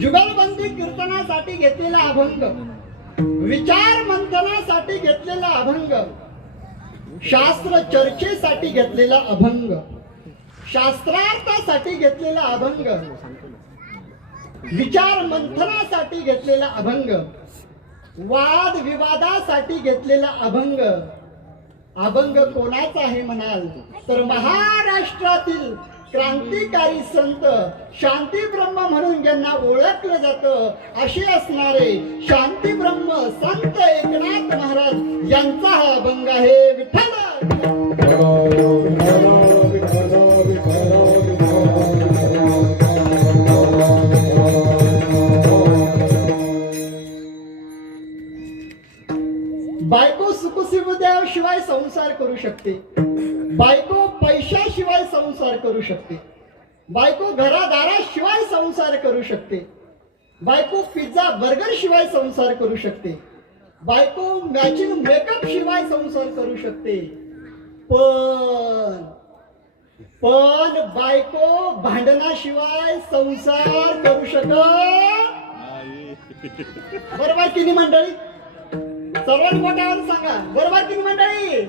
जुगलबंदी कीर्तनासाठी घेतलेला अभंग, विचार मंथनासाठी घेतलेला अभंग, शास्त्र चर्चेसाठी घेतलेला अभंग, शास्त्रार्थासाठी घेतलेला अभंग, विचार मंथनासाठी घेतलेला अभंग, वाद विवादासाठी घेतलेला अभंग. अभंग कोणाचा आहे म्हणाल तर महाराष्ट्रातील क्रांतिकारी संत शांती ब्रह्म म्हणून ज्यांना ओळखलं जातं असे असणारे शांती ब्रह्म संत एकनाथ महाराज यांचा हा अभंग आहे. विठ्ठल बायको सुखसुविधाशिवाय संसार करू शकते, बायको पैशाशिवाय संसार करू शकते, बायको घरादाराशिवाय संसार करू शकते, बायको पिझ्झा बर्गर शिवाय संसार करू शकते, बायको मॅचिंग मेकअप शिवाय संसार करू शकते, पण बायको भांडणाशिवाय संसार करू शकत. बरोबर की नाही मंडळी? सर्वांनी मोठ्यावर सांगा, बरोबर की मंडळी?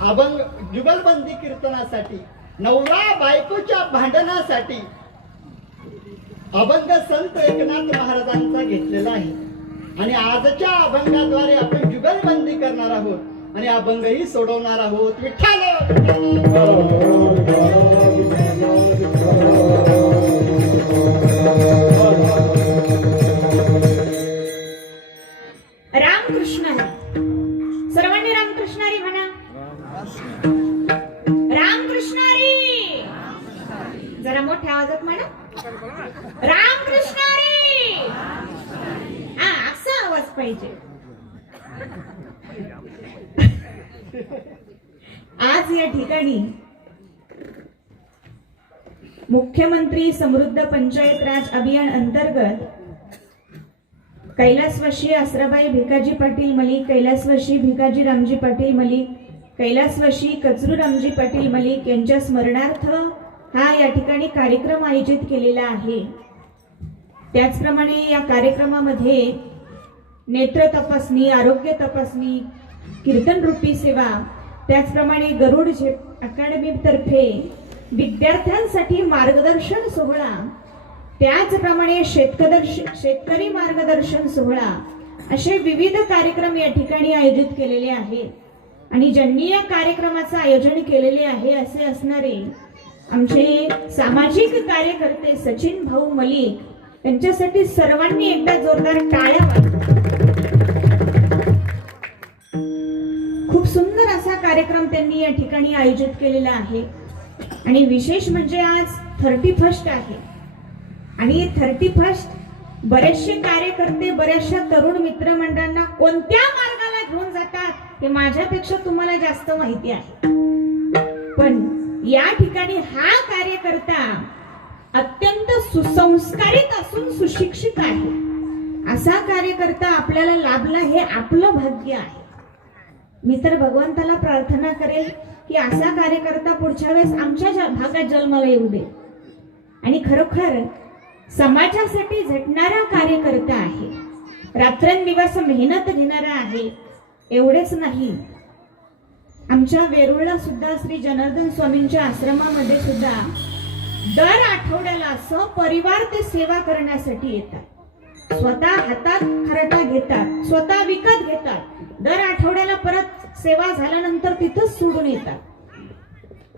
अभंग जुगलबंदी कीर्तनासाठी, नवरा बायकोच्या भांडणासाठी अभंग संत एकनाथ महाराजांचा घेतलेला आहे. आणि आजच्या अभंगाद्वारे आपण जुगलबंदी करणार आहोत आणि अभंगही सोडवणार आहोत. विठ्ठल रामकृष्ण हरी. सर्वांनी रामकृष्ण हरी म्हणा. रामकृष्ण हरी. जरा मोठ्या आवाजात म्हणा. रामकृष्ण हरी. हा, असा आवाज पाहिजे. आज या ठिकाणी मुख्यमंत्री समृद्ध पंचायत राज अभियान अंतर्गत कैलासवासी आसराबाई भिकाजी पाटील मलिक, कैलासवासी भिकाजी रामजी पाटील मलिक, कैलासवासी कचरू रामजी पाटील मलिक यांच्या स्मरणार्थ हा या ठिकाणी कार्यक्रम आयोजित केलेला आहे. त्याचप्रमाणे या कार्यक्रमामध्ये नेत्र तपासणी, आरोग्य तपासणी, कीर्तन रूपी सेवा, त्याचप्रमाणे गरुड अकॅडमी तर्फे विद्यार्थ्यांसाठी मार्गदर्शन सोहळा, त्याचप्रमाणे शेतकरी मार्गदर्शन सोहळा असे विविध कार्यक्रम या ठिकाणी आयोजित केलेले आहेत. आणि ज्यांनी या कार्यक्रमाचं आयोजन केलेले आहे असे असणारे आमचे सामाजिक कार्यकर्ते सचिन भाऊ मलिक, त्यांच्यासाठी सर्वांनी एकदा जोरदार टाळ्या वाजवा. खूप सुंदर असा कार्यक्रम त्यांनी या ठिकाणी आयोजित केलेला आहे. आणि विशेष म्हणजे आज 31 आहे आणि 31 बरेचसे कार्यकर्ते बऱ्याचशा तरुण मित्रमंडळांना कोणत्या मार्गाला घेऊन जातात हे माझ्यापेक्षा तुम्हाला जास्त माहिती आहे. पण या ठिकाणी हा कार्यकर्ता अत्यंत सुसंस्कारित असून सुशिक्षित आहे. असा कार्यकर्ता आपल्याला लाभला हे आपलं भाग्य आहे. मी तर भगवंताला प्रार्थना करेल की असा कार्यकर्ता पुढच्या वेळेस आमच्या भागात जन्माला येऊ दे. आणि खरोखर समाजासाठी झटणारा कार्यकर्ता आहे, रात्रंदिवस मेहनत घेणारा आहे. एवढेच नाही, आमच्या वेरूळला सुद्धा श्री जनार्दन स्वामींच्या आश्रमामध्ये सुद्धा दर आठवड्याला सपरिवार ते सेवा करण्यासाठी येतात. स्वतः हातात खरटा घेतात, स्वतः विकत घेतात, दर आठवड्याला परत सेवा झाल्यानंतर तिथंच सोडून येतात.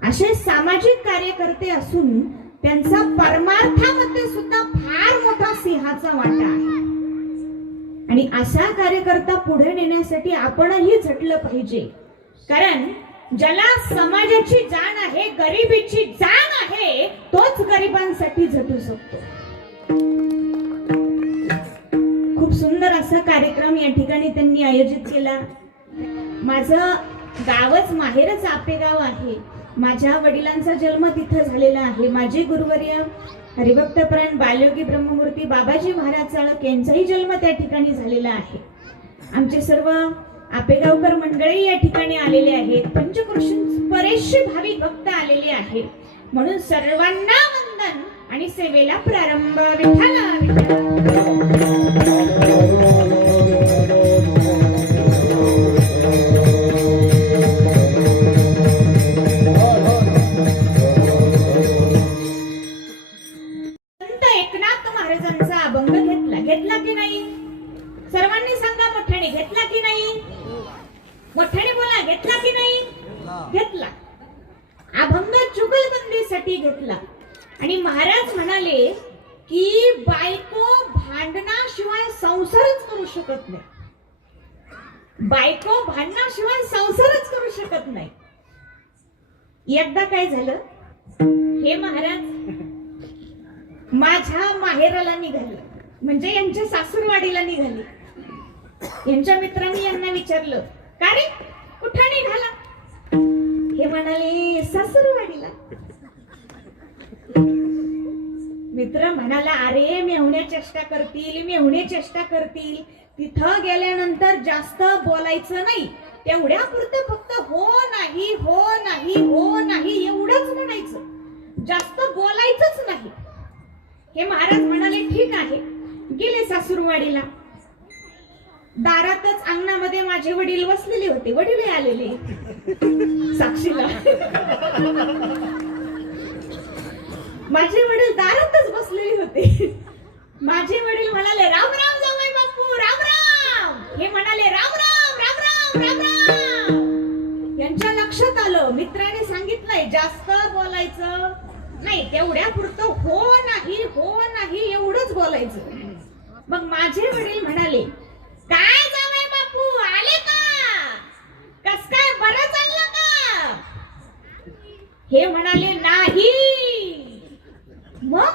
असे सामाजिक कार्यकर्ते असून त्यांचा परमार्थामध्ये सुद्धा फार मोठा सिंहाचा वाटा आहे. आणि असा कार्यकर्ता पुढे नेण्यासाठी आपणही झटलं पाहिजे. कारण ज्याला समाजाची जाण आहे, गरिबीची जाण आहे, तोच गरिबांसाठी झटू शकतो. खूप सुंदर असा कार्यक्रम या ठिकाणी त्यांनी आयोजित केला. माझं गावच माहेरच आपेगाव आहे. माझ्या वडिलांचा जन्म तिथं झालेला आहे. माझे गुरुवर्य हरिभक्तपरायण बालयोगी ब्रह्ममूर्ती बाबाजी महाराज चाळक यांचाही जन्म त्या ठिकाणी झालेला आहे. आमचे सर्व आपेगावकर मंडळी या ठिकाणी आलेले आहेत. पंचक्रोशीत बरेचसे भाविक भक्त आलेले आहेत. म्हणून सर्वांना वंदन आणि सेवेला प्रारंभ. विठ्ठला विठ्ठला. संत एकनाथ महाराजांचा अभंग घेतला की नाही? सर्वांनी सांगा मोठ्याने, घेतला की नाही? मोठ्याने बोला, घेतला की नाही? घेतला. अभंग जुगलबंदीसाठी घेतला. आणि महाराज म्हणाले की बायको भांडणाशिवाय संसारच करू शकत नाही. बायको भांडणाशिवाय संसारच करू शकत नाही. एकदा काय झालं, हे महाराज माझ्या माहेराला निघाले, म्हणजे यांच्या सासूरवाडीला निघाले. यांच्या मित्रांनी यांना विचारलं, का रे कुठे निघाला? हे म्हणाले, सासूरवाडीला. मित्र म्हणाला, अरे मेहुणे चेष्टा करतील, तिथं गेल्यानंतर जास्त बोलायचं नाही, तेवढ्या पुरतं फक्त हो नाही हो नाही हो नाही एवढंच म्हणायचं, जास्त बोलायचंच नाही. हे महाराज म्हणाले, ठीक आहे. गेले सासूरवाडीला. दारातच अंगणामध्ये माझे वडील बसलेले होते. वडील आलेले साक्षीला. माझे वडील दारातच बसलेले होते. माझे वडील म्हणाले, राम राम जावई बापू, राम राम. हे म्हणाले, राम राम राम राम राम राम. यांच्या लक्षात आलं, मित्राने सांगितलंय जास्त बोलायचं नाही, तेवढ्या पुरतं हो नाही एवढंच बोलायचं. मग माझे वडील म्हणाले, काय जावई बापू आले का? कस काय, बरं चाललं का? हे म्हणाले, नाही. मग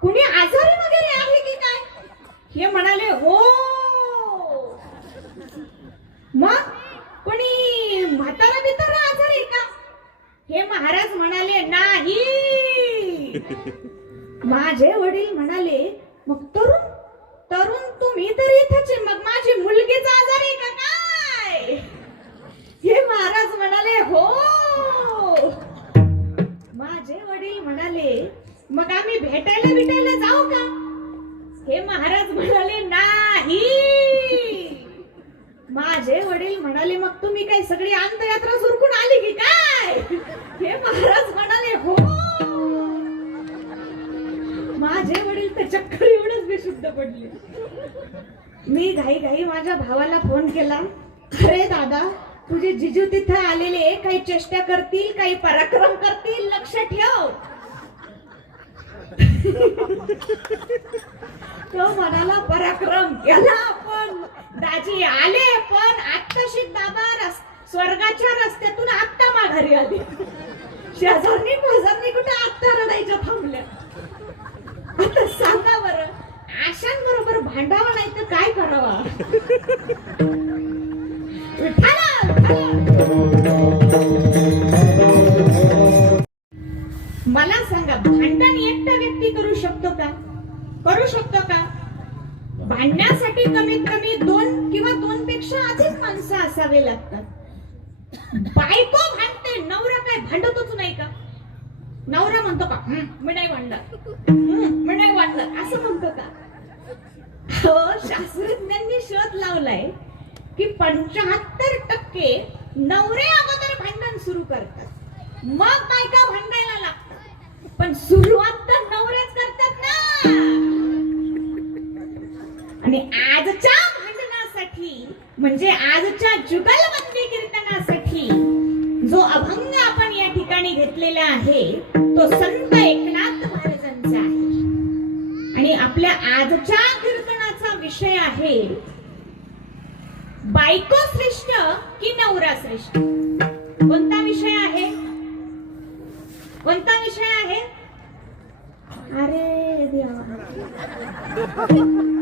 कुणी आजारी वगैरे आहे की काय? हे म्हणाले, हो. मग कोणी म्हातारा बितारा आजारी का? हे महाराज म्हणाले, नाही. माझे वडील म्हणाले, मग तरुण तुम्ही तर इथंच, मग माझी मुलगीचा आजार आहे का काय? हे महाराज म्हणाले, हो. माझे वडील म्हणाले, मग आम्ही भेटायला जाऊ का? हे महाराज म्हणाले, नाही. माझे वडील म्हणाले, मग तुम्ही काय सगळी अंतयात्रा सुरकून आली की काय? हे महाराज म्हणाले, हो. माझे वडील तर चक्कर एवढंच बेशुद्ध पडले. मी घाई माझ्या भावाला फोन केला, अरे दादा, तुझे जिजू तिथं आलेले, काही चेष्टा करतील, काही पराक्रम करतील, लक्ष ठेव. तो म्हणाला, पराक्रम केला पण दाजी आले, पण आत्ताशी बाबा स्वर्गाच्या रस्त्यातून आत्ता माघारी आले. शेजारनी कुठे आत्ता रडायच्या थांबल्या. आता सांगा बरं, आशांबरोबर भांडावं नाही तर काय करावा? मला सांगा, भांडण एकटा व्यक्ती करू शकतो का? करू शकतो का? भांडण्यासाठी कमीत कमी 2 किंवा 2 पेक्षा अधिक माणसं असावे लागतात. बायको भांडते, नवरा काय भांडतच नाही का? नवरा म्हणतो का, मी नाही भांडणार, असं म्हणतो का? हो, शास्त्रज्ञांनी शोध लावलाय की 75% नवरे अगोदर भांडण सुरू करतात, मग बायका भांडायला लागतात. पण सुरुवात तर नवरेच करतात ना. आणि आजच्या भांडणासाठी, म्हणजे आजच्या जुगलबंदी कीर्तनासाठी जो अभंग आपण या ठिकाणी घेतलेला आहे, तो संत एकनाथ महाराजांचा आहे. आणि आपल्या आजच्या कीर्तनाचा विषय आहे, बायको श्रेष्ठ की नवरा श्रेष्ठ? कोणता विषय आहे? कोणता विषय आहे? अरे देवा,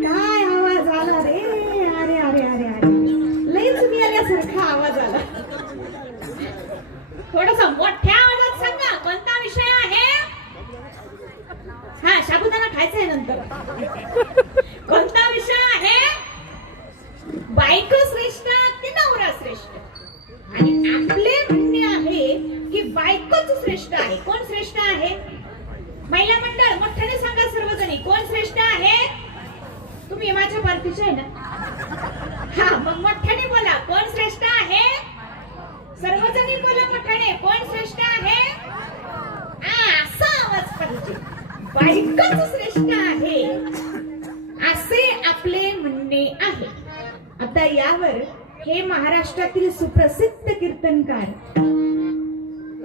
काय आवाज आला रे? अरे अरे अरे अरे, लईच मिळाल्यासारखा आवाज आला. थोडंसं मोठ्या आवाजात सांगा, कोणता विषय आहे? हा, साबुदाणा खायचा आहे नंतर. कोणता विषय आहे? बायको श्रेष्ठ की नवरा श्रेष्ठ? आणि आपले म्हणणे आहे की बायकोच श्रेष्ठ आहे. कोण श्रेष्ठ आहे? मालकीची आहे ना? हा, मग मोठ्याने बोला, कोण श्रेष्ठ आहे? सर्वजणी बोला मोठ्याने, कोण श्रेष्ठ आहे? असा आवाज पाहिजे. बायकोच श्रेष्ठ आहे असे आपले म्हणणे आहे. आता यावर हे महाराष्ट्रातील सुप्रसिद्ध कीर्तनकार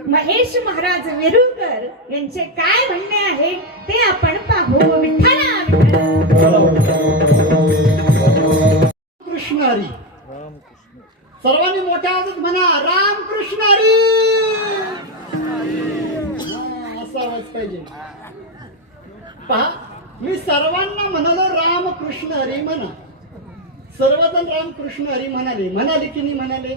महेश महाराज वेरुळकर यांचे काय म्हणणे आहे ते आपण पाहू. विठ्ठला कृष्ण हरी. सर्वांनी मोठ्या आवाजात म्हणा, राम कृष्ण हरी. असा आवाज पाहिजे. पहा, मी सर्वांना म्हणालो राम कृष्ण हरी म्हणा. सर्वजण राम कृष्ण हरी म्हणाले की नाही म्हणाले?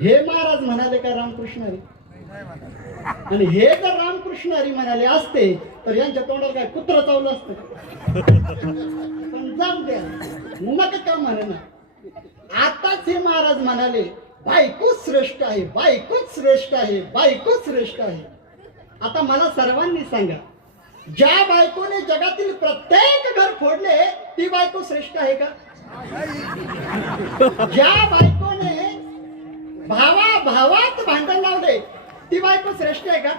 हे महाराज म्हणाले का रामकृष्ण हरी? आणि हे जर रामकृष्ण हरी म्हणाले असते तर यांच्या तोंडावर काय कुत्र चावलं असतं? पण जाऊ द्या, नका का म्हणा. आताच हे महाराज म्हणाले बायकोच श्रेष्ठ आहे, बायकोच श्रेष्ठ आहे, बायकोच श्रेष्ठ आहे. आता मला सर्वांनी सांगा, ज्या बायकोने जगातील प्रत्येक घर फोडले ती बायको श्रेष्ठ आहे का? ज्या बायकोने भावात भांडण लावले ती बायको श्रेष्ठ आहे का?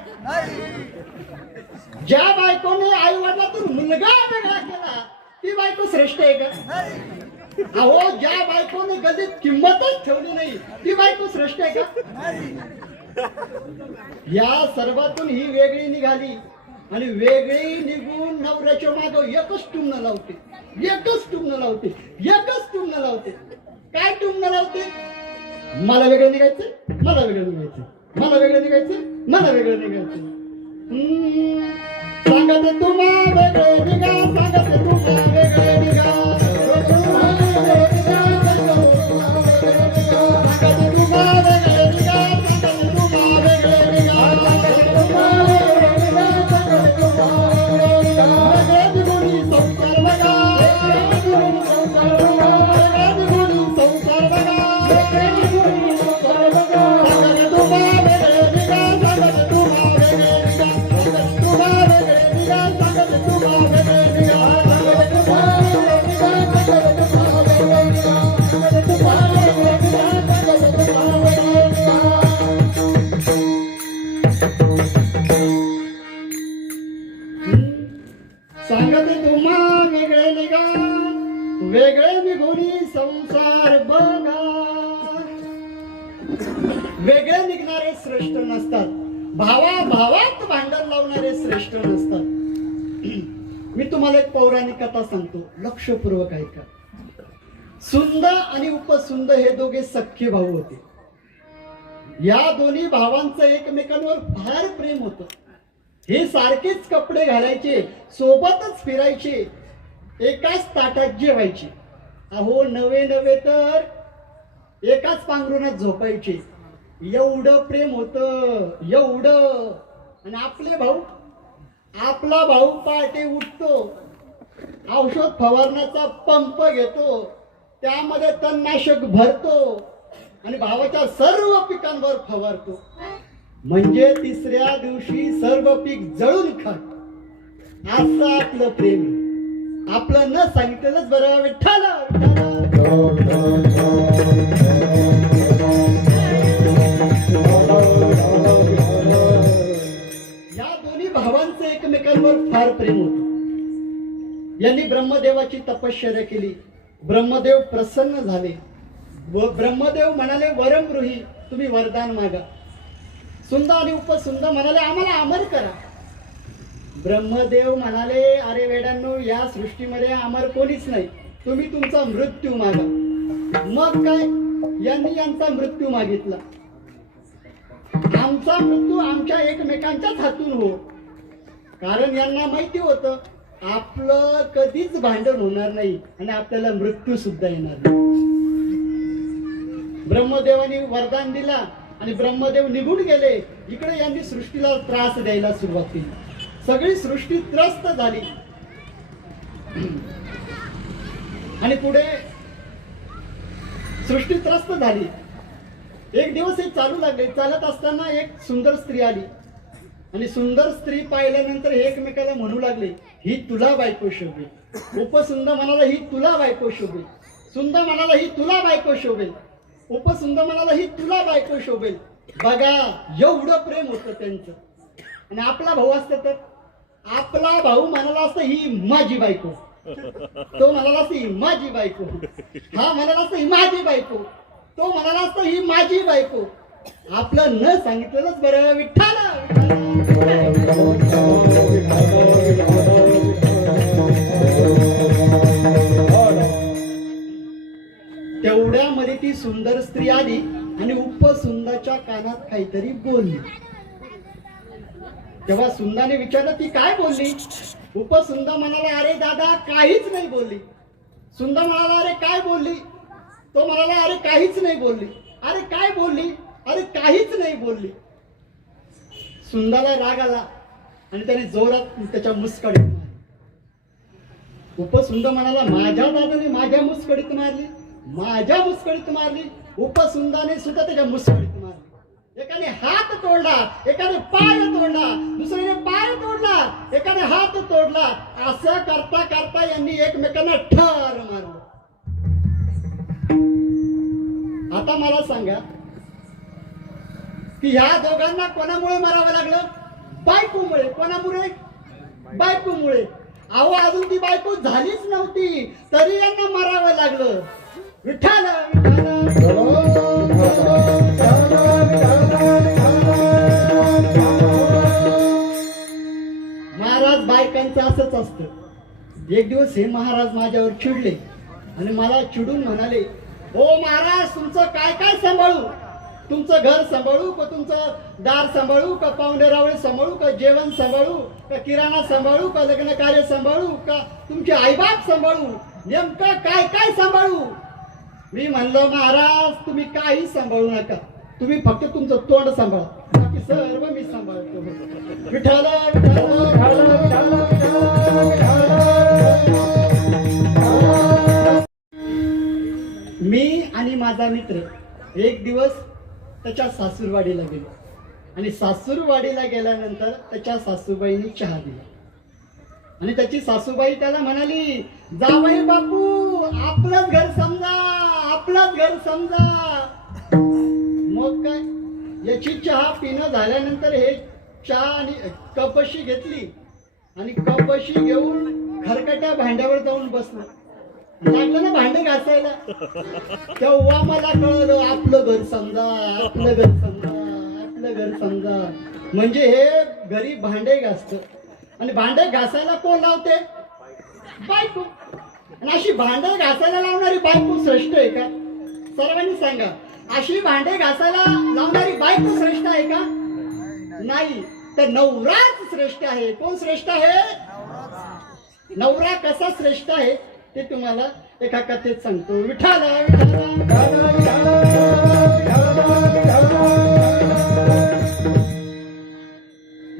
ज्या बायकोने आई वडिलातून मुलगा वेगळा केला ती बायको श्रेष्ठ आहे का? अहो, ज्या बायकोने गल्लीत किंमतच ठेवली नाही ती बायको श्रेष्ठ आहे का? या सर्वातून ही वेगळी निघाली आणि वेगळी निघून नवऱ्याच्या मागं एकच टुमणं लावते, एकच टुमणं लावते, एकच टुमणं लावते. काय टुमणं लावते? मला वेगळं निघायचं, मला वेगळं निघायचं, मला वेगळं निघायचं, मला वेगळं निघायचं. सांगते तुम्हा वेगळं निघा, सांगते तुम्हा वेगळं निघा, सांगते तुम्हा वेगळं निघा, सांगते तुम्हा वेगळं निघा. सांगते तुम्हा वेगळे निघा, वेगळे निघून संसार बघा. वेगळे निघणारे श्रेष्ठ नसतात, भावात भांडण लावणारे श्रेष्ठ नसतात. मी तुम्हाला एक पौराणिक कथा सांगतो, लक्षपूर्वक ऐका. सुंद आणि उपसुंद हे दोघे सख्खे भाऊ होते. या दोन्ही भावांचं एकमेकांवर फार प्रेम होतं. हे सारखेच कपडे घालायचे, सोबतच फिरायचे, एकाच ताटात जेवायचे. अहो, नवे नवे तर एकाच पांघरुणात झोपायचे. एवढं प्रेम होतं, एवढं. आणि आपला भाऊ पहाटे उठतो, औषध फवारण्याचा पंप घेतो, त्यामध्ये तणनाशक भरतो आणि भावाच्या सर्व पिकांवर फवारतो. म्हणजे तिसऱ्या दिवशी सर्व पीक जळून खात. असं आपलं प्रेम. आपलं न सांगितलंच बरं. विठ्ठल या दोन्ही भावांचं एकमेकांवर फार प्रेम होतं. यांनी ब्रह्मदेवाची तपश्चर्या केली. ब्रह्मदेव प्रसन्न झाले. ब्रह्मदेव म्हणाले, वरमगृही, तुम्ही वरदान मागा. सुंद आणि उपसुंद म्हणाले, आम्हाला अमर करा. ब्रह्मदेव म्हणाले, अरे वेड्यांनो, या सृष्टीमध्ये अमर कोणीच नाही, तुम्ही तुमचा मृत्यू मागा. मग काय, यांनी यांचा मृत्यू मागितला. आमचा मृत्यू आमच्या एकमेकांच्याच हातून हो. कारण यांना माहिती होतं आपलं कधीच भांडण होणार नाही आणि आपल्याला मृत्यू सुद्धा येणार नाही. ब्रह्मदेवाने वरदान दिला आणि ब्रह्मदेव निघून गेले. इकडे यांनी सृष्टीला त्रास द्यायला सुरुवात केली. सगळी सृष्टी त्रस्त झाली. आणि पुढे सृष्टी त्रस्त झाली. एक दिवस हे चालू लागले. चालत असताना एक सुंदर स्त्री आली आणि सुंदर स्त्री पाहिल्यानंतर हे एकमेकाला म्हणू लागले, ही तुला बायको शोभेल, उपसुंद म्हणाला ही तुला बायको शोभेल. सुंद म्हणाला ही तुला बायको शोभेल. उपसुंद म्हणाला ही तुला बायको शोभेल. बघा एवढं प्रेम होतं त्यांचं. आणि आपला भाऊ असतं तर आपला भाऊ म्हणाला असतं ही माझी बायको. तो म्हणाला असतं ही माझी बायको. हा म्हणाला असतं ही माझी बायको. तो म्हणाला असतं ही माझी बायको. आपलं न सांगितलेलंच बरं. विठ्ठल तेवढ्यामध्ये ती सुंदर स्त्री आली आणि उपसुंदाच्या कानात काहीतरी बोलली. तेव्हा सुंदाने विचारलं ती काय बोलली. उपसुंद म्हणाला अरे दादा काहीच नाही बोलली. सुंद म्हणाला अरे काय बोलली. तो म्हणाला अरे काहीच नाही बोलली. अरे काय बोलली. अरे काहीच नाही बोलली. सुंदाला राग आला आणि त्याने जोरात त्याच्या मुसकडीत मारली. उपसुंद म्हणाला माझ्या दादाने माझ्या मुसकडीत मारली. माझ्या मुसकडीत मारली. उपसुंदाने सुद्धा त्याच्या मुसकडीत मारली. एकाने हात तोडला, एकाने पाय तोडला, दुसऱ्याने पाय तोडला, एकाने हात तोडला. असं करता करता यांनी एकमेकांना ठार मारलं. आता मला सांगा की ह्या दोघांना कोणामुळे मारावं लागलं. बायकोमुळे. कोणामुळे. बायकोमुळे. अहो अजून ती बायको झालीच नव्हती तरी यांना मारावं लागलं. विठ्ठल महाराज बायकांचं असंच असतं. एक दिवस हे महाराज माझ्यावर चिडले आणि मला चिडून म्हणाले ओ महाराज तुमचं काय काय सांभाळू. तुमचं घर सांभाळू का तुमचं दार सांभाळू का पाहुणे रावळे सांभाळू का जेवण सांभाळू का किराणा सांभाळू का लग्न कार्य सांभाळू का तुमचे आईबाप सांभाळू. नेमकं काय काय सांभाळू. मी म्हणलो महाराज तुम्ही काही सांभाळू नका. तुम्ही फक्त तुमचं तोंड सांभाळा. बाकी सर्व मी सांभाळतो. विठ्ठल मी आणि माझा मित्र एक दिवस त्याच्या सासूरवाडीला गेलो आणि सासूरवाडीला गेल्यानंतर त्याच्या सासूबाईंनी चहा दिला आणि त्याची सासूबाई त्याला म्हणाली जावई बापू आपलंच घर समजा. आपलंच घर समजा. मग काय याची चहा पिणं झाल्यानंतर हे चहा आणि कपशी घेतली आणि कपशी घेऊन खरकट्या भांड्यावर जाऊन बसला. लागलं ना भांडे घासायला. तेव्हा मला कळलं आपलं घर समजा. आपलं घर समजा. आपलं घर समजा. म्हणजे हे घरी भांडे घासत आणि भांडे घासायला कोण लावते. बायको. आणि अशी भांडे घासायला लावणारी बायको श्रेष्ठ आहे का. सर्वांनी सांगा अशी भांडे घासायला लावणारी बायको श्रेष्ठ आहे का. नाही तर नवराच श्रेष्ठ आहे. कोण श्रेष्ठ आहे. नवरा कसा श्रेष्ठ आहे ते तुम्हाला एका कथेत सांगतो. विठ्ठल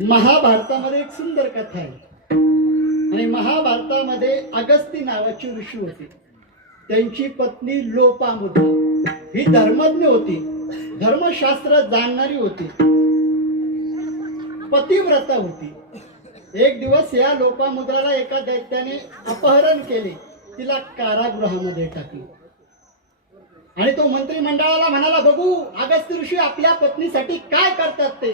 महाभारतामध्ये एक सुंदर कथा आहे आणि महाभारतामध्ये अगस्ती नावाची ऋषी होती. त्यांची पत्नी लोपामुद्रा ही धर्मज्ञ होती. धर्मशास्त्र जाणणारी होती. पतिव्रता होती. एक दिवस या लोपामुद्राला एका दैत्याने अपहरण केले. तिला कारागृहामध्ये टाकली आणि तो मंत्रिमंडळाला म्हणाला बघू अगस्त्य ऋषी आपल्या पत्नीसाठी काय करतात ते.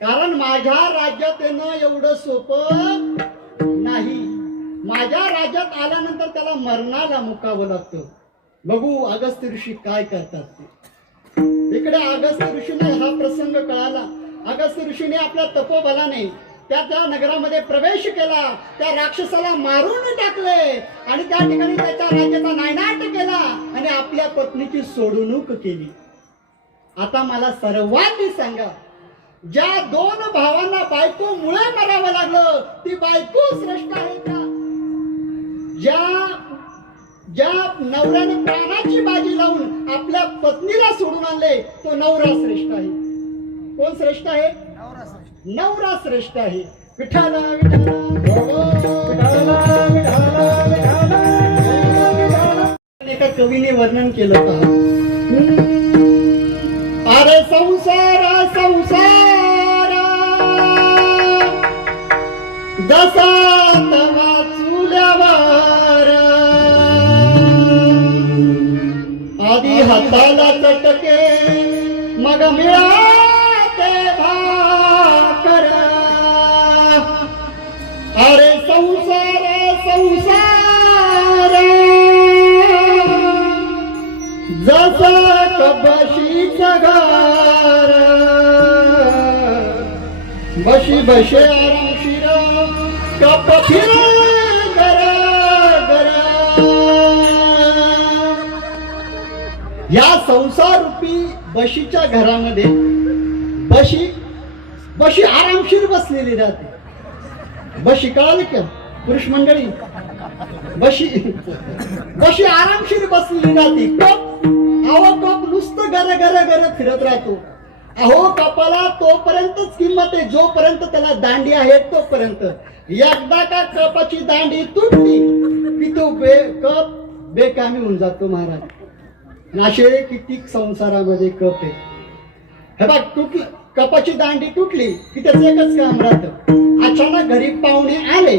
कारण माझ्या राज्यात येणं एवढं सोपं नाही. माझ्या राज्यात आल्यानंतर त्याला मरणाला मुकावं लागतं. बघू अगस्त्य ऋषी काय करतात ते. इकडे अगस्त्य ऋषीने हा प्रसंग कळाला. अगस्त्य ऋषीने आपल्या तपोबलाने त्या नगरामध्ये प्रवेश केला. त्या राक्षसाला मारून टाकले आणि त्या ठिकाणी त्याच्या राज्याचा नायनाट केला आणि आपल्या पत्नीची सोडवणूक केली. आता मला सर्वांनी सांगा ज्या दोन भावांना बायको मुळे मरावं लागलं ती बायको श्रेष्ठ आहे का. ज्या नवऱ्याने प्राणाची बाजी लावून आपल्या पत्नीला सोडून आणले तो नवरा श्रेष्ठ आहे. कोण श्रेष्ठ आहे. नवरा श्रेष्ठ आहे. विठ्ठल एका कवीने वर्णन केलं होतं. अरे संसार संसार जसा तवा चुल्या दुधाला चटके मग मिळते भाकर. अरे संसार संसार जसं कबशीच घर. बशी बशे आरामशीर कप फिर या संसार रूपी बशीच्या घरामध्ये बशी आरामशीर बसलेली राहते. बशी कळाली का पुरुष मंडळी? बशी आरामशीर बसलेली राहते. कप नुसतं गर गर गर फिरत राहतो. अहो कपाला तोपर्यंतच किंमत आहे जोपर्यंत त्याला दांडी आहे तोपर्यंत. एकदा का कपाची दांडी तुटली की तो कप बेकामी होऊन जातो महाराज. असे किती संसारामध्ये कप आहे. हे बघ कपाची दांडी तुटली की त्याचं एकच काम राहतं. अचानक घरी पाहुणे आले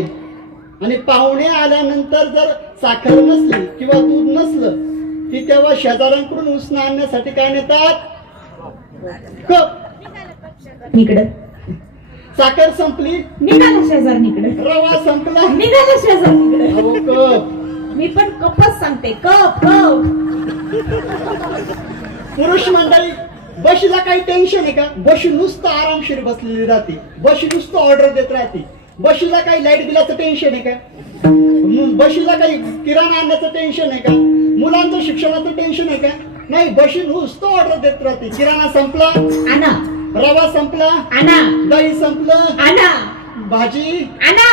आणि पाहुणे आल्यानंतर जर साखर नसली किंवा दूध नसलं की तेव्हा शेजाऱ्यांकडून उसणं आणण्यासाठी काय नेतात? कप. इकडं साखर संपली निघाला शेजारणीकडे. रवा संपला निघाला शेजारणीकडे. अहो कप. मी पण कपच सांगते कप कप. पुरुष मंडळी बशीला काही टेन्शन आहे का? बशी नुसतं आरामशीर बसलेली राहते. बशी नुसतं ऑर्डर देत राहते. बशीला काही लाईट बिलाचं टेन्शन आहे का? बशीला काही किराणा आणण्याचं टेन्शन आहे का? मुलांचं शिक्षणाचं टेन्शन आहे का? नाही. बशी नुसतं ऑर्डर देत राहते. किराणा संपला आणा, रवा संपला आणा, दही संपलं आणा, भाजी आणा,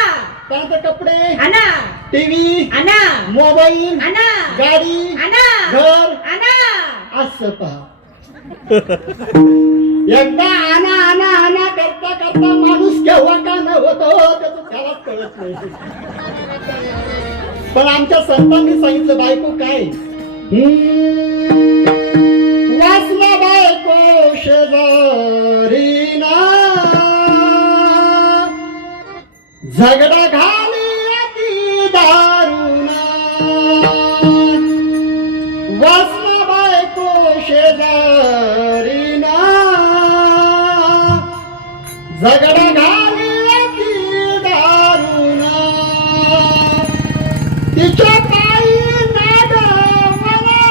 त्यानंतर कपडे आणा, टीव्ही आणा, मोबाईल आणा, गाडी आणा, घर आणा. असं पहा. एकदा आणा आणा आणा करता करता माणूस केव्हा का न होतो त्याचं त्यालाच कळत नाही. पण आमच्या संतांनी सांगितलं बायको काय? वासना बायको शेजारी ना झगडा घाली अति दारुणा. वासना बायको शेजारी ना झगडा घाली अति दारुणा. तिच्या पायी नागवला,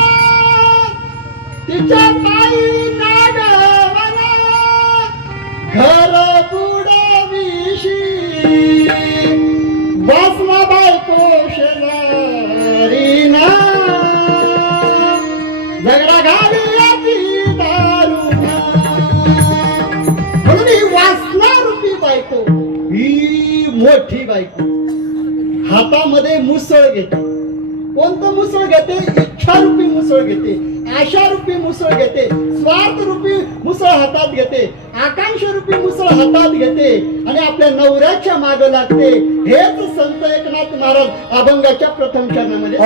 तिच्या पायी नागवला घर बुडविशी. वासना बायको शेजारी ना झगडा घाली अति दारुणा. म्हणून ही वासना रूपी बायको ही मोठी बायको हातामध्ये मुसळ घेते. कोणतं मुसळ घेते? इच्छा रूपी मुसळ घेते, आशा रूपी मुसळ घेते, स्वार्थ रूपी मुसळ हातात घेते, आकांक्षा रूपी मुसळ हातात घेते आणि आपल्या नवऱ्याच्या मागे लागते. हेच संत एकनाथ महाराज अभंगाच्या प्रथम चरणामध्ये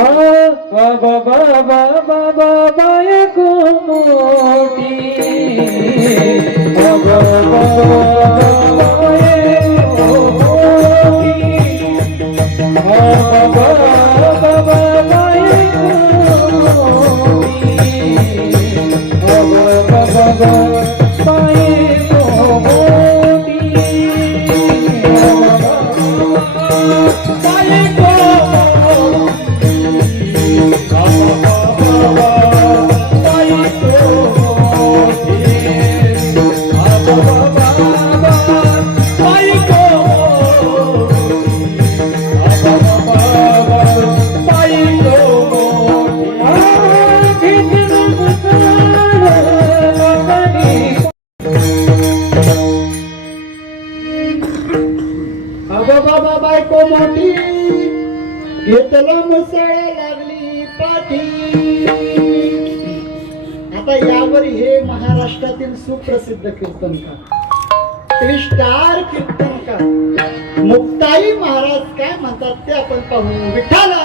बायको मोठी घेतला मुसळ लागली पाठी. आता यावर हे महाराष्ट्रातील सुप्रसिद्ध कीर्तनकार स्टार कीर्तनकार मुक्ताई महाराज काय म्हणतात ते आपण पाहू. विठ्ठला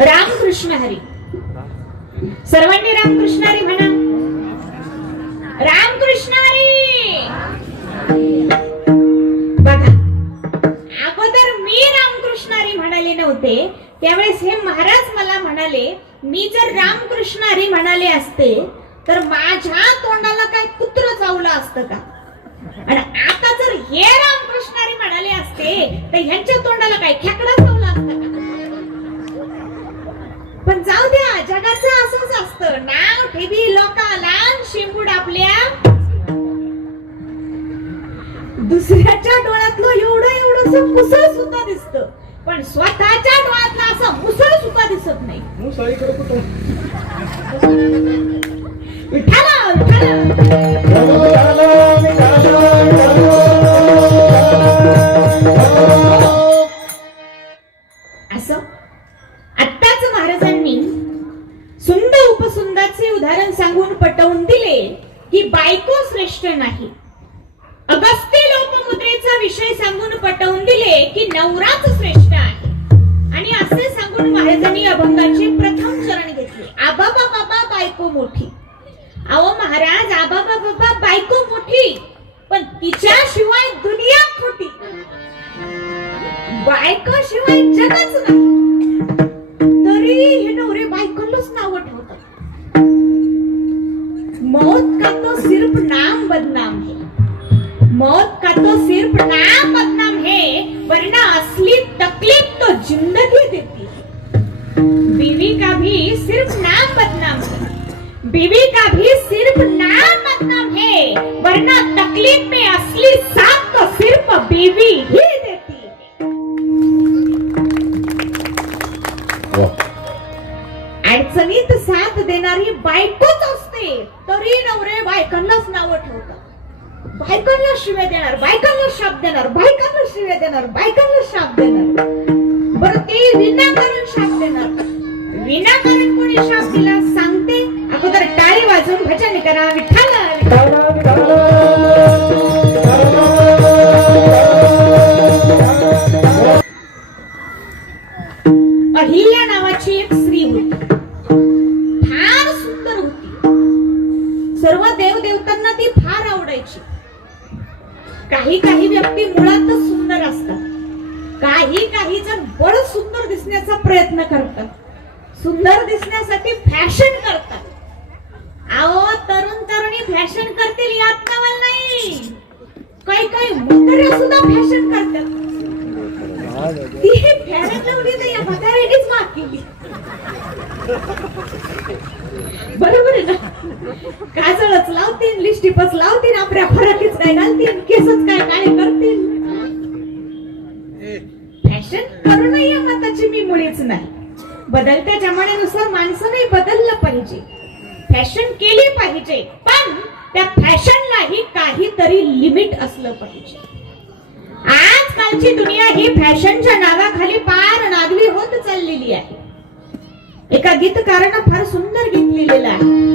रामकृष्ण हरी. सर्वांनी रामकृष्ण हरी म्हणा. रामकृष्ण हरी. म्हणाले नव्हते त्यावेळेस हे महाराज मला म्हणाले, मी जर रामकृष्ण हरी म्हणाले असते तर माझ्या तोंडाला काय कुत्र चावलं असतं का? आणि आता जर हे रामकृष्ण हरी म्हणाले असते तर ह्यांच्या तोंडाला काय खेकडा चावला असता का? पण जाऊ द्या, जगाचं असंच असतं, नाव ठेवी लोकाला शिंबूड आपल्या दुसऱ्याच्या डोळ्यातलं एवढं मुसळ सुद्धा दिसतं, पण स्वतःच्या डोळ्यातला असा मुसळ सुद्धा दिसत नाही. मुसळीकडे कुठं? विठाला विठाला असं आत्ताच महाराजांनी सुंदर उपसुंदाचे उदाहरण सांगून पटवून दिले की बायको श्रेष्ठ नाही. अगस्त्य लोपमुद्रेचा विषय सांगून पटवून दिले की नवराच श्रेष्ठ आहे. आणि असे सांगून महाराजांनी अभंगाचे प्रथम चरण घेतले. आबाबा बाबा बायको मोठी. अहो महाराज, आबाबा बाबा बायको मोठी पण तिच्याशिवाय दुनिया खोटी. बायको शिवाय जगच नाही, तरी हे नवरे बायकोलाच नाव ठेवतात. मौत का तो सिर्फ नाम बदनाम है, मौत का तो सिर्फ नाम बदनाम है, वरना असली तकलीफ तो जिंदगी देती है. बीवी का भी सिर्फ नाम बदनाम है, बीवी का भी सिर्फ नाम बदनाम है, वरना तकलीफ में असली साथ तो सिर्फ बीवी ही देती है. अडचणीत साथ देणारी बायकोच असते, तरी नवरे बायकांनाच नाव ठेवतात. बायकांना शिव्या देणार, बायकांना शाप देणार, बायकांना शिव्या देणार, बायकांना शाप देणार. बरं, ते विनाकारण शाप देणार. विनाकारण कोणी शाप दिला सांगते. अगोदर टाळी वाजवून भजन करा. विठ्ठला अहिल्या नावाची एक स्त्री होती, फार सुंदर होती. सर्व देवदेवतांना ती फार आवडायची. काही काही व्यक्ती मुळातच सुंदर असतात, काही काही जण बरं सुंदर दिसण्याचा प्रयत्न करतात, सुंदर दिसण्यासाठी फॅशन करतात. अहो, तरुण तरुणी फॅशन करतील यात नवल नाही, काही काही म्हाताऱ्या सुद्धा फॅशन करतात. ती फॅशन लावली तर या म्हाताऱ्यानेच माग केली. बरोबर आहे ना? काजळच लावतील, लिपस्टिकच लावतील, आपल्या फराकीच काय घालतील, केसच काय काळे करतील. फॅशन करू नये या मताची मी मुळीच नाही. बदलत्या जमान्यानुसार माणसाने बदललं पाहिजे, फॅशन केली पाहिजे, पण त्या फॅशनलाही काहीतरी लिमिट असलं पाहिजे. आजकालची दुनिया ही फॅशनच्या नावाखाली पार नागवी होत चाललेली आहे. एका गीतकारानं फार सुंदर गीत लिहिलेलं आहे.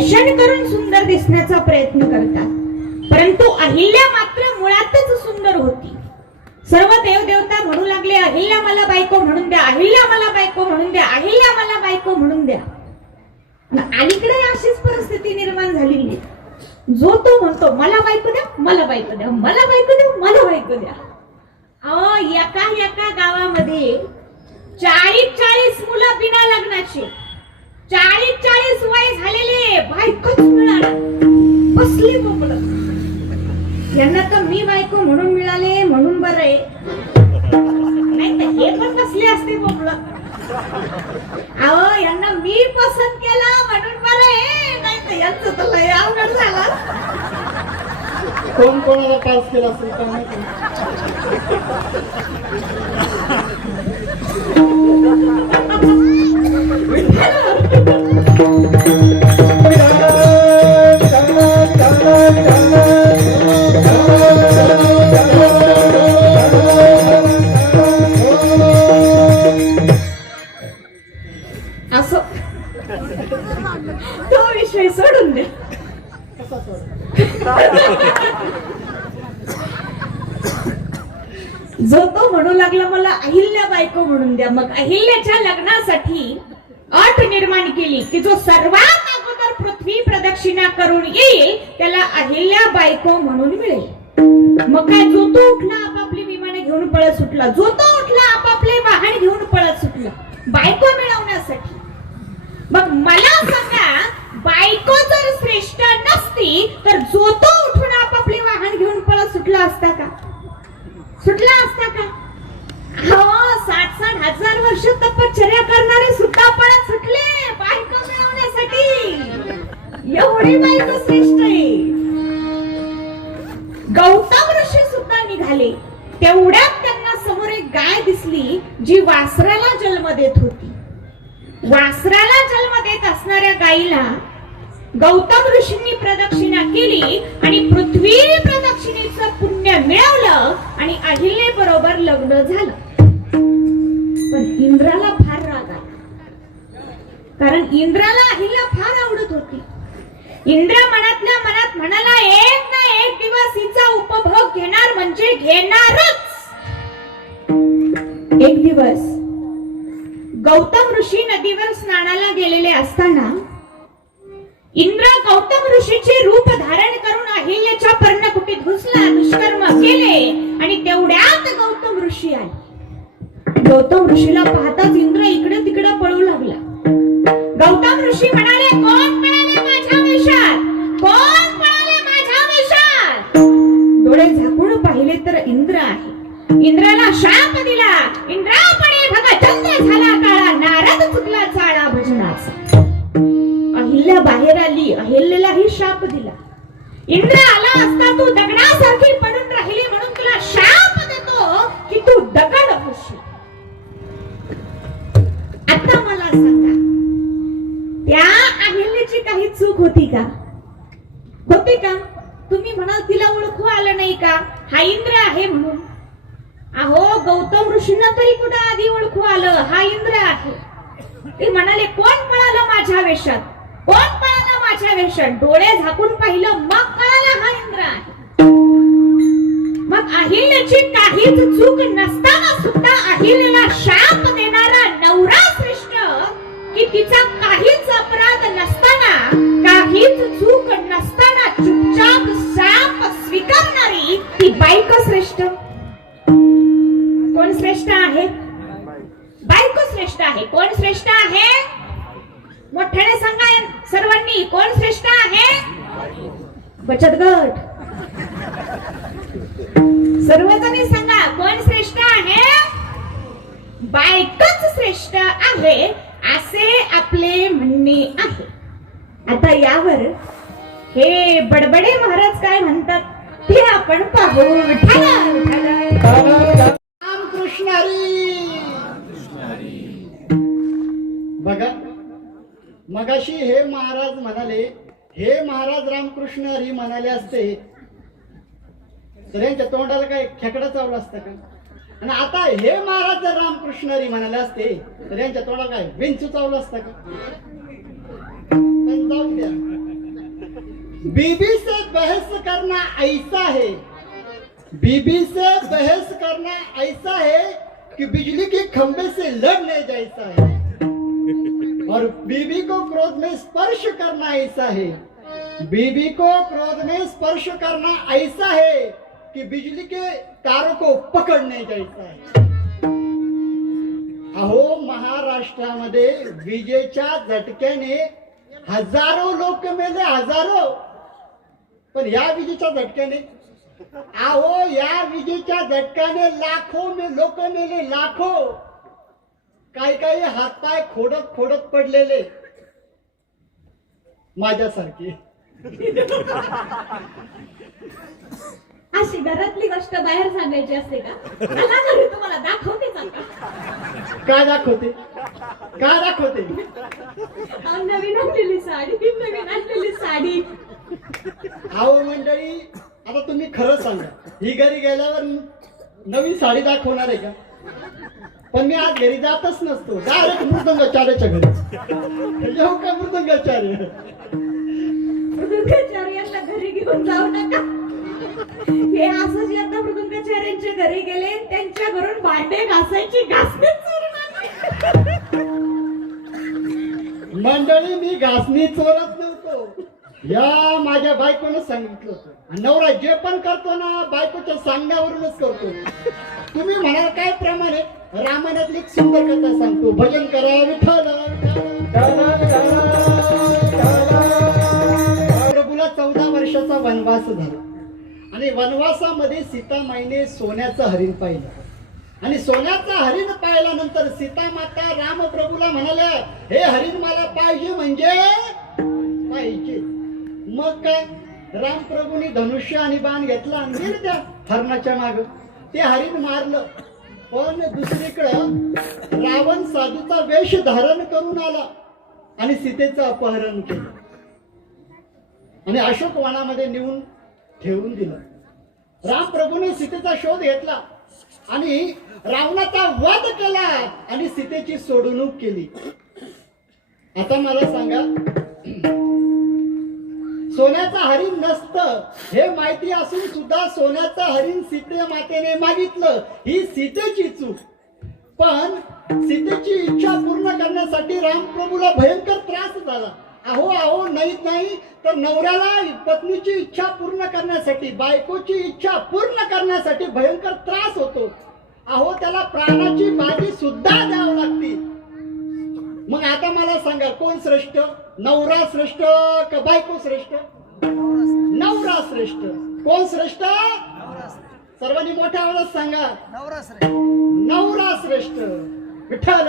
फॅशन करून सुंदर दिसण्याचा प्रयत्न करतात, परंतु अहिल्या मात्र मुळातच सुंदर होती. सर्व देवदेवता म्हणू लागले, अहिल्या मला बायको म्हणून द्या, अहिल्या मला बायको म्हणून द्या, अहिल्या मला बायको म्हणून द्या. अलीकडे अशीच परिस्थिती निर्माण झालेली आहे. जो तो म्हणतो मला बायको द्या, मला बायको द्या, मला बायको द्या, मला बायको द्या. अहो, एका गावामध्ये 40 मुलं बिना लग्नाची, 40 वय झालेले, बायकोच मिळाला. बसली बोबडं. यांना तर मी बायको म्हणून मिळाले म्हणून बरं आहे, नाही तर हे पण बसले असते बोबडं. अहो, यांना मी पसंत केला म्हणून बरं आहे, नाही तर यांचं तर लय अवघड झाला. कोण कोणाला पास केला असेल काय माहिती. असो, तो विषय सोडून दे. जो तो म्हणू लागला मला अहिल्या बायको म्हणून द्या. मग अहिल्याच्या लग्नासाठी अट निर्माण केली की जो सर्वात अगोदर पृथ्वी प्रदक्षिणा करून येईल त्याला अहिल्या बायको म्हणून मिळेल. मग काय, जो तो उठला आपापली विमानं घेऊन पळत सुटला, जो तो उठला आपापले वाहन घेऊन पळत सुटला बायको मिळवण्यासाठी. मग मला सांगा, बायको जर श्रेष्ठ नसती तर जो तो उठून आपापले वाहन घेऊन पळत सुटला असता का? सुटला असता का? हो, 60 हजार वर्ष तपश्चर्या करणारे सुद्धा पळत सुटले बायको मिळवण्यासाठी. एवढी बायको श्रेष्ठ आहे. गौतम ऋषी सुद्धा निघाले, तेवढ्यात त्यांना समोर एक गाय दिसली जी वासराला जन्म देत होती. वासराला जन्म देत असणाऱ्या गायीला गौतम ऋषींनी प्रदक्षिणा केली आणि पृथ्वी प्रदक्षिणेचं पुण्य मिळवलं आणि अहिल्ये बरोबर लग्न झालं. पण इंद्राला फार राग आला, कारण इंद्राला अहिल्या फार आवडत होती. इंद्र मनातल्या मनात म्हणाला, एक ना एक दिवस हिचा उपभोग घेणार म्हणजे घेणारच. एक दिवस गौतम ऋषी नदीवर स्नानाला गेलेले असताना इंद्र गौतम ऋषीचे रूप धारण करून अहिल्याच्या पर्णकुटीत घुसला, दुष्कर्म केले आणि तेवढ्यात गौतम ऋषी आले. गौतम ऋषीला पाहताच इंद्र इकडे तिकडे पळू लागला. गौतम ऋषी म्हणाले, कोण पळाले माझ्या वेशात, कोण पळाले माझ्या वेशात? डोळे झाकून पाहिले तर इंद्र आहे. इंद्राला शाप दिला, इंद्रापणे भग चंद्र झाला काळा, नारद चुकला चाळा भजनाचा. अहिल्या बाहेर आली, अहिल्यालाही शाप दिला. इंद्र आला असता तू दगडासारखी पडून राहिली म्हणून तुला शाप देतो की तू दगड होशील. आता मला सांगा, त्या अहिल्याची काही चूक होती का? होती का? तुम्ही म्हणाल तिला ओळखू आलं नाही का, हा इंद्र आहे म्हणून? अहो, गौतम ऋषींना तरी कुठं आधी ओळखू आलं, हा इंद्र आहे. ते म्हणाले, कोण पळालं माझ्या वेशात, कोण पळालं माझ्या वेशात? डोळे झाकून पाहिलं, मग कळालं हा इंद्र आहे. मग अहिल्याची काहीच चूक नसताना सुद्धा अहिल्याला शाप देणारा नवरा श्रेष्ठ की तिचा काहीच अपराध नसताना, काहीच चूक नसताना चुपचाप शाप स्वीकारणारी ती बायको श्रेष्ठ? कोण श्रेष्ठ आहे? बायको श्रेष्ठ आहे. कोण श्रेष्ठ आहे? मोठ्याने सांगा सर्वांनी, कोण श्रेष्ठ आहे? बचत गट सर्वजणी सांगा, कोण श्रेष्ठ आहे? बायकोच श्रेष्ठ आहे असे आपले म्हणणे आहे. आता यावर हे बडबडे महाराज काय म्हणतात ते आपण पाहू. रामकृष्ण हरी. बघा, मगाशी हे महाराज म्हणाले, हे महाराज रामकृष्ण हरी म्हणाले असते तर यांच्या तोंडाला काय खेकडा चावला असता का? आणि आता हे महाराज जर रामकृष्ण हरी म्हणाले असते तर यांच्या तोंडाला काय विंचू चावला असता का? पण जाऊ द्या. बीबी से बहस करना ऐसा है, बीबी से बहस करना ऐसा है कि बिजली के खंभे से लड़ने जैसा है, और बीबी को क्रोध में स्पर्श करना ऐसा है, बीबी को क्रोध में स्पर्श करना ऐसा है कि बिजली के तारों को पकड़ने जैसा है। अहो, महाराष्ट्रामध्ये विजेच्या झटक्याने हजारो लोक मेले, हजारो. पण या विजेच्या झटक्याने, अहो, या विजेच्या झटक्याने लाखो लोक मेले, लाखो. काही काही हातपाय खोडत खोडत पडलेले, माझ्यासारखे. अशी घरातली गोष्ट बाहेर सांगायची असते का? चला घरी तुम्हाला दाखवतेच आता. काय दाखवते, काय दाखवते? नवीन आणलेली साडी, नवीन आणलेली साडी. अहो मंडळी, आता तुम्ही खरं सांगा, ही घरी गेल्यावर नवीन साडी दाखवणार आहे का? पण मी आज घरी जातच नसतो, डायरेक्ट मृदंगाचार्याच्या घरी. येऊ का मृदंगाचार्य? मृदंगाचार्यांना घरी घेऊन जाऊ नका. हे असंच यंदा मृदंगाचार्यांच्या घरी गेले, त्यांच्या घरून भांडे घासायची घासणी चोरून आणली. मंडळी, मी घासणी चोरत नव्हतो, या माझ्या बायकोनं सांगितलं होतं. नवरा जे पण करतो ना, बायकोच्या सांगण्यावरूनच करतो. तुम्ही म्हणाल काय प्रमाणे, रामायणातली एक सुंदर कथा सांगतो. भजन करा विठ्ठल. प्रभूला 14 वर्षाचा वनवास झाला, आणि वनवासामध्ये सीतामाईने सोन्याचं हरिण पाहिलं, आणि सोन्याचं हरिण पाहिल्यानंतर सीता माता रामप्रभूला म्हणाल्या, हे हरिण मला पाहिजे म्हणजे पाहिजे. मग काय, रामप्रभूंनी धनुष्य आणि बाण घेतला आणि गेले त्या हरणाच्या माग. ते हरिण मारलं. पण दुसरीकडं रावण साधूचा वेश धारण करून आला आणि सीतेचं अपहरण केलं आणि अशोक वनामध्ये नेऊन ठेवून दिलं. रामप्रभूने सीतेचा शोध घेतला आणि रावणाचा वध केला आणि सीतेची सोडवणूक केली. आता मला सांगा, सोन्याचं हरिण नसतं हे माहिती असून सुद्धा सोन्याचं हरिण सीते मातेने मागितलं, ही सीतेची चूक. पण सीतेची इच्छा पूर्ण करण्यासाठी रामप्रभूला भयंकर त्रास झाला. अहो अहो, नाही तर नवऱ्याला पत्नीची इच्छा पूर्ण करण्यासाठी, बायकोची इच्छा पूर्ण करण्यासाठी भयंकर त्रास होतो. अहो, त्याला प्राणाची बाजी सुद्धा द्यावी लागते. मग आता मला सांगा, कोण श्रेष्ठ, नवरा श्रेष्ठ का बायको श्रेष्ठ? नवरा श्रेष्ठ. कोण श्रेष्ठ? सर्वांनी मोठ्या आवाजात सांगा, नवरा श्रेष्ठ. विठ्ठल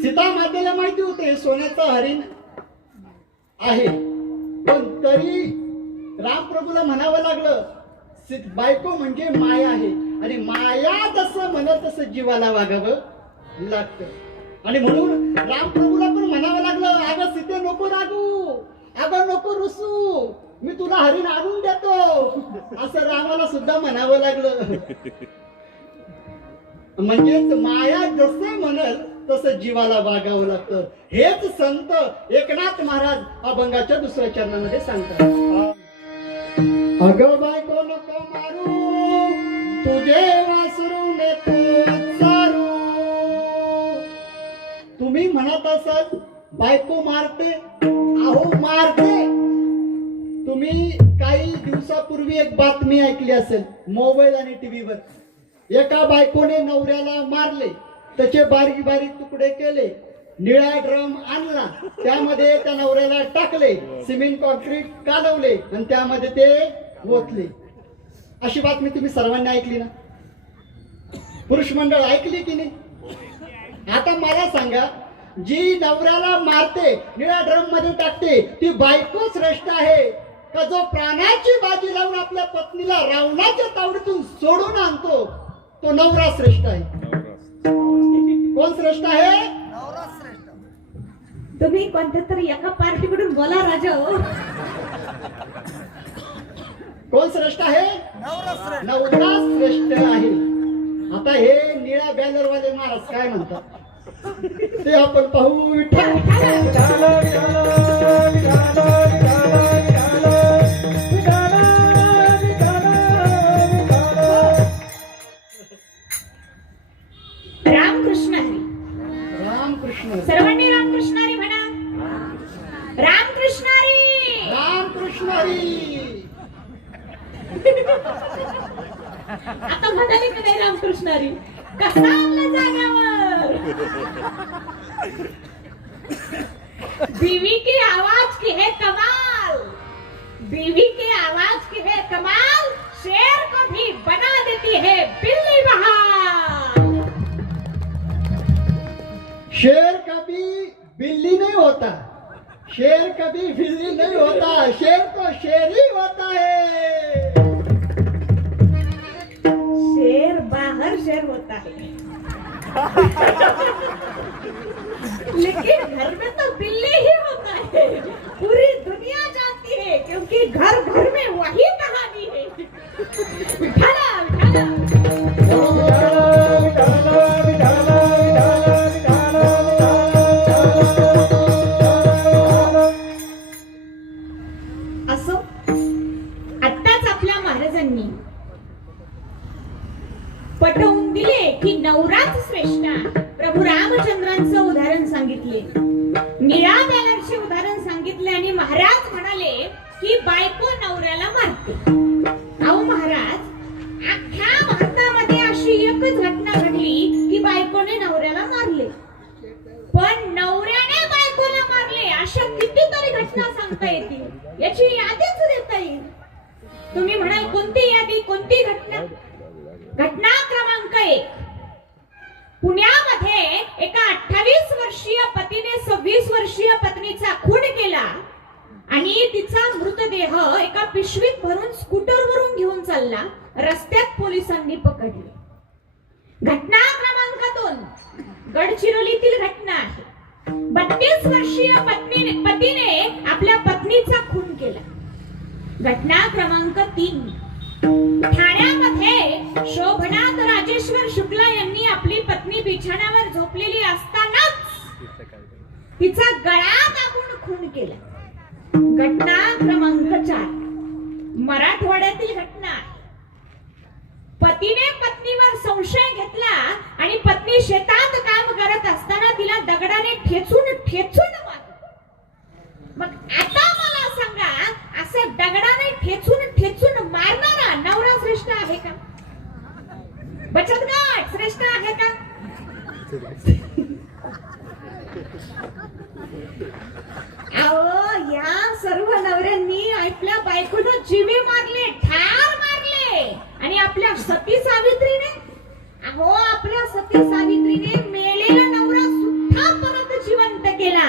सीता मातेला माहिती होते सोन्याचं हरिण आहे, पण तरी रामप्रभूला म्हणावं लागलं, बायको म्हणजे माया आहे, आणि माया जसं म्हणत तसं जीवाला वागावं लागतं. आणि म्हणून रामप्रभूला पण म्हणावं लागलं, अगं सीते नको रागू, अगं नको रुसू, मी तुला हरिण आणून देतो, असं रामाला सुद्धा म्हणावं लागलं. म्हणजेच माया जसं म्हणल तसं जीवाला वागावं लागतं. हेच संत एकनाथ महाराज अभंगाच्या 2ऱ्या चरणामध्ये सांगतात. अगं बायको नको मारू, तुझे वासरू नको चारू. तुम्ही म्हणत असाल बायको मारते, अहो मारते. तुम्ही काही दिवसापूर्वी एक बातमी ऐकली असेल मोबाईल आणि टीव्हीवर. एका बायकोने नवऱ्याला मारले, त्याचे बारीक बारीक तुकडे केले, निळा ड्रम आणला, त्यामध्ये त्या नवऱ्याला टाकले, सिमेंट कॉन्क्रीट कालवले आणि त्यामध्ये ते ओतले. अशी बातमी तुम्ही सर्वांनी ऐकली ना? पुरुष मंडळ ऐकली की नाही? आता मला सांगा, जी नवऱ्याला मारते, निळ्या ड्रम मध्ये टाकते, ती बायको श्रेष्ठ आहे का जो प्राणाची बाजी लावून आपल्या पत्नीला रावणाच्या तावडीतून सोडून आणतो तो नवरा श्रेष्ठ आहे? कोण श्रेष्ठ आहे? नवरा श्रेष्ठ. तुम्ही कोणत्या तरी एका पार्टीकडून बोला राजा हो. कोण श्रेष्ठ आहे? नवरा श्रेष्ठ. नवरा श्रेष्ठ आहे. आता हे निळ्या बॅनरवाले महाराज काय म्हणतात ते आपण पाहू. विठ्ठल रामकृष्ण हरी. रामकृष्ण सर्वांनी रामकृष्ण हरी म्हणा. रामकृष्ण हरी. रामकृष्ण हरी. आता म्हणाले की नाही रामकृष्ण हरी. कसा आणला जाग्यावर. बीवी की आवाज की है कमाल. बीवी की आवाज की है कमाल. शेर को भी बना देती है बिल्ली बहाल. शेर कभी बिल्ली नहीं होता, शेर कभी बिल्ली नहीं होता, शेर तो शेर ही होता है. शेर बाहर शेर होता है लेकिन घर में तो बिल्ली ही होता है. पूरी दुनिया जानती है क्योंकि घर घर में वही कहानी है. विठाला विठाला. असो, आत्ताच आपल्या महाराजांनी पटवून दिले की नवराच श्रेष्ठ. प्रभू रामचंद्रांचं उदाहरण सांगितले, निळा बॅनरचे उदाहरण सांगितले आणि महाराज म्हणाले की बायको नवऱ्याला मारते. अहो महाराज, अख्ख्या भारतामध्ये अशी एकच घटना घडली की बायकोने नवऱ्याला मारले, पण नवऱ्याने बायकोला मारले अशा कितीतरी घटना सांगता येतील. याची यादीच देता येईल. तुम्ही म्हणाल कोणती यादी, कोणती घटना? घटना क्रमांक 1. पुण्यामध्ये एका 28 वर्षीय पतीने 26 वर्षीय पत्नीचा खून केला आणि तिचा मृतदेह एका पिशवीत भरून स्कूटरवरून घेऊन चालला. रस्त्यात पोलिसांनी पकडले. घटना क्रमांक 2 गडचिरोलीतील घटना आहे. 32 वर्षीय पतीने आपल्या पत्नीचा खून केला. घटना क्रमांक 3 ठाण्यामध्ये शोभनाथ राजेश्वर शुक्ला यांनी आपली पत्नी बिछाण्यावर झोपलेली असतानाच तिचा गळा दाबून खून केला. घटना क्रमांक 4 मराठवाड्यातील घटना आहे. पतीने पत्नीवर संशय घेतला आणि पत्नी शेतात काम करत असताना तिला दगडाने ठेचून मारले. मग आता मला सांगा, असं दगडाने ठेचून मारणारा नवरा श्रेष्ठ आहे का? बचत गट श्रेष्ठ आहे का? अहो, या सर्व नवऱ्यांनी आपल्या बायकोला जीवे मारले, ठार मारले. आणि आपल्या सती सावित्रीने, अहो आपल्या सती सावित्रीने मेलेला नवरा सुद्धा परत जिवंत केला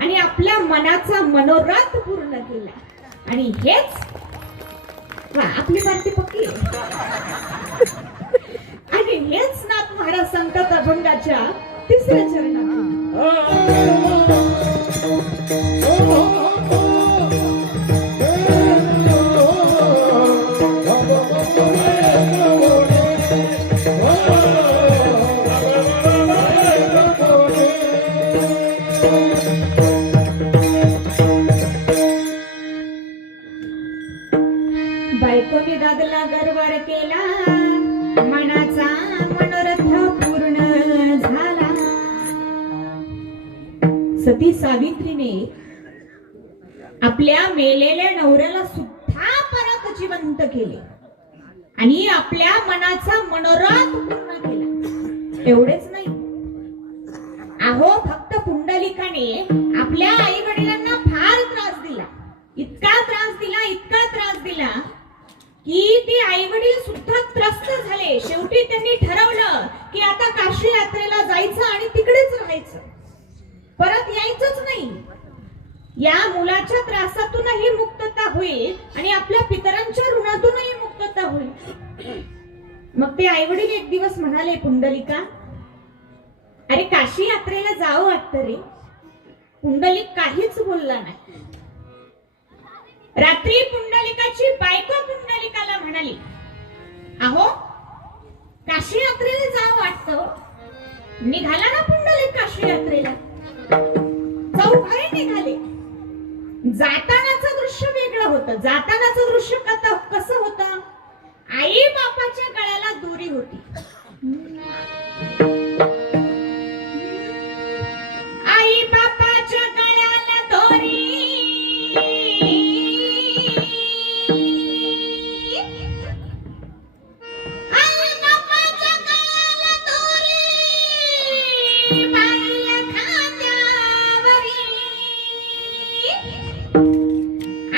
आणि आपल्या मनाचा मनोरथ पूर्ण केला. आणि हेच आपली पार्टी पक्की. आणि हेच नाथ महाराज सांगतात अभंगाच्या 3ऱ्या चरणात. बायकोने दादला गरवार केला, मनाचा मनोरथ पूर्ण झाला. सती सावित्रीने आपल्या मेलेल्या नवऱ्याला सुद्धा परत जिवंत केले आणि आपल्या मनाचा मनोरथ पूर्ण केला. एवढेच नाही, अहो फक्त पुंडलिकाने आपल्या आई वडिलांना फार त्रास दिला, इतका त्रास दिला की ती आई वडील सुद्धा त्रस्त झाले. शेवटी त्यांनी ठरवलं की आता काशी यात्रेला जायचं आणि तिकडेच राहायचं, परत यायचंच नाही. या मुलाच्या त्रासातूनही मुक्तता होईल आणि आपल्या पितरांच्या ऋणातूनही मुक्तता होईल. मग ते आई वडील एक दिवस म्हणाले, पुंडलिका, अरे काशी यात्रेला जावं वाटतं रे. पुंडलिक काहीच बोलला नाही. रात्री पुंडलिकाची बायको पुंडलिकाला म्हणाली, अहो काशी यात्रेला जावं वाटतं. निघाला ना पुंडलिक काशी यात्रेला. चौघाही निघाले. जातानाचं दृश्य वेगळं होतं. जातानाचं दृश्य कसं होतं? आई बापाच्या गळ्याला दोरी होती. आई बापाच्या गळ्याला दोरी. आई बापाच्या गळ्याला दोरी. बाईला खांद्यावरी.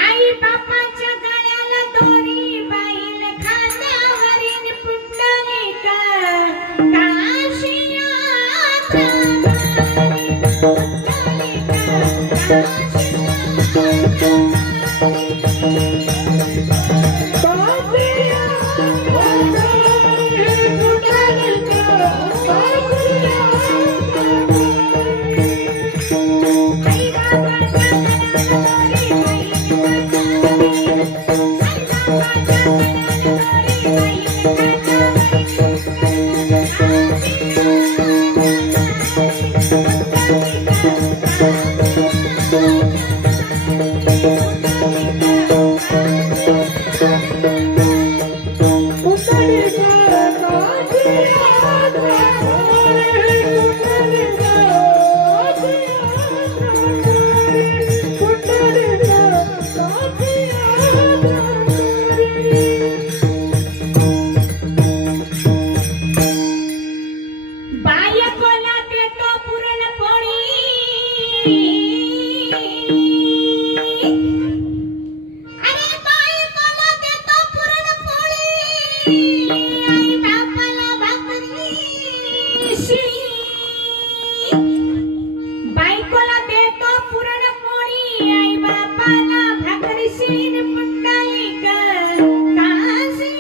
आई बापाच्या गळ्याला दोरी. बाईला खांद्यावरी. पुंडलिक काशी यात्रा. बायकोला देतो पुरणपोळी. अरे बायकोला देतो पुरणपोळी. आई बापाला भाकरी शिळी. बायकोला देतो पुरणपोळी. आई बापाला भाकरी शिळी. पुंडलिक काशी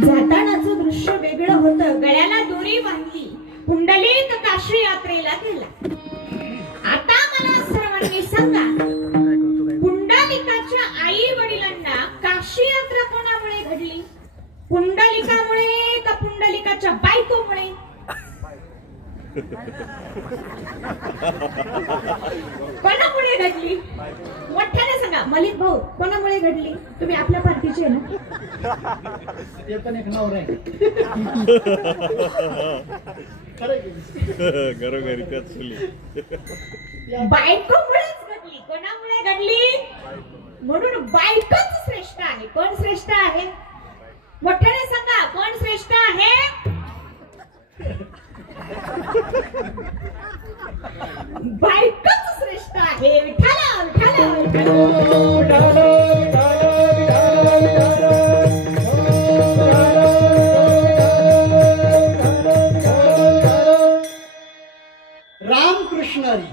जातानाचं दृश्य वेगळं होतं. गळ्याला दोरी बांधली. पुंडलिक काशी यात्रेला गेला. आता मला सर्वांनी सांगा, पुंडलिकाच्या आई वडिलांना काशी यात्रा कोणामुळे घडली? पुंडलिकामुळे का पुंडलिकाच्या बायकोमुळे? कोणामुळे घडली? मोठ्याने सांगा. मलिक भाऊ, कोणामुळे घडली? तुम्ही आपल्या पार्टीचे आहे ना? ते पण एक नवरा आहे. घरोघरी त्याच फुली. बायकोमुळेच घडली. कोणामुळे घडली? म्हणून बायकोच श्रेष्ठ आहे. कोण श्रेष्ठ आहे? मोठ्याने सांगा. कोण श्रेष्ठ आहे? बायकोच श्रेष्ठ आहे. विठाला विठाला रामकृष्ण हरी.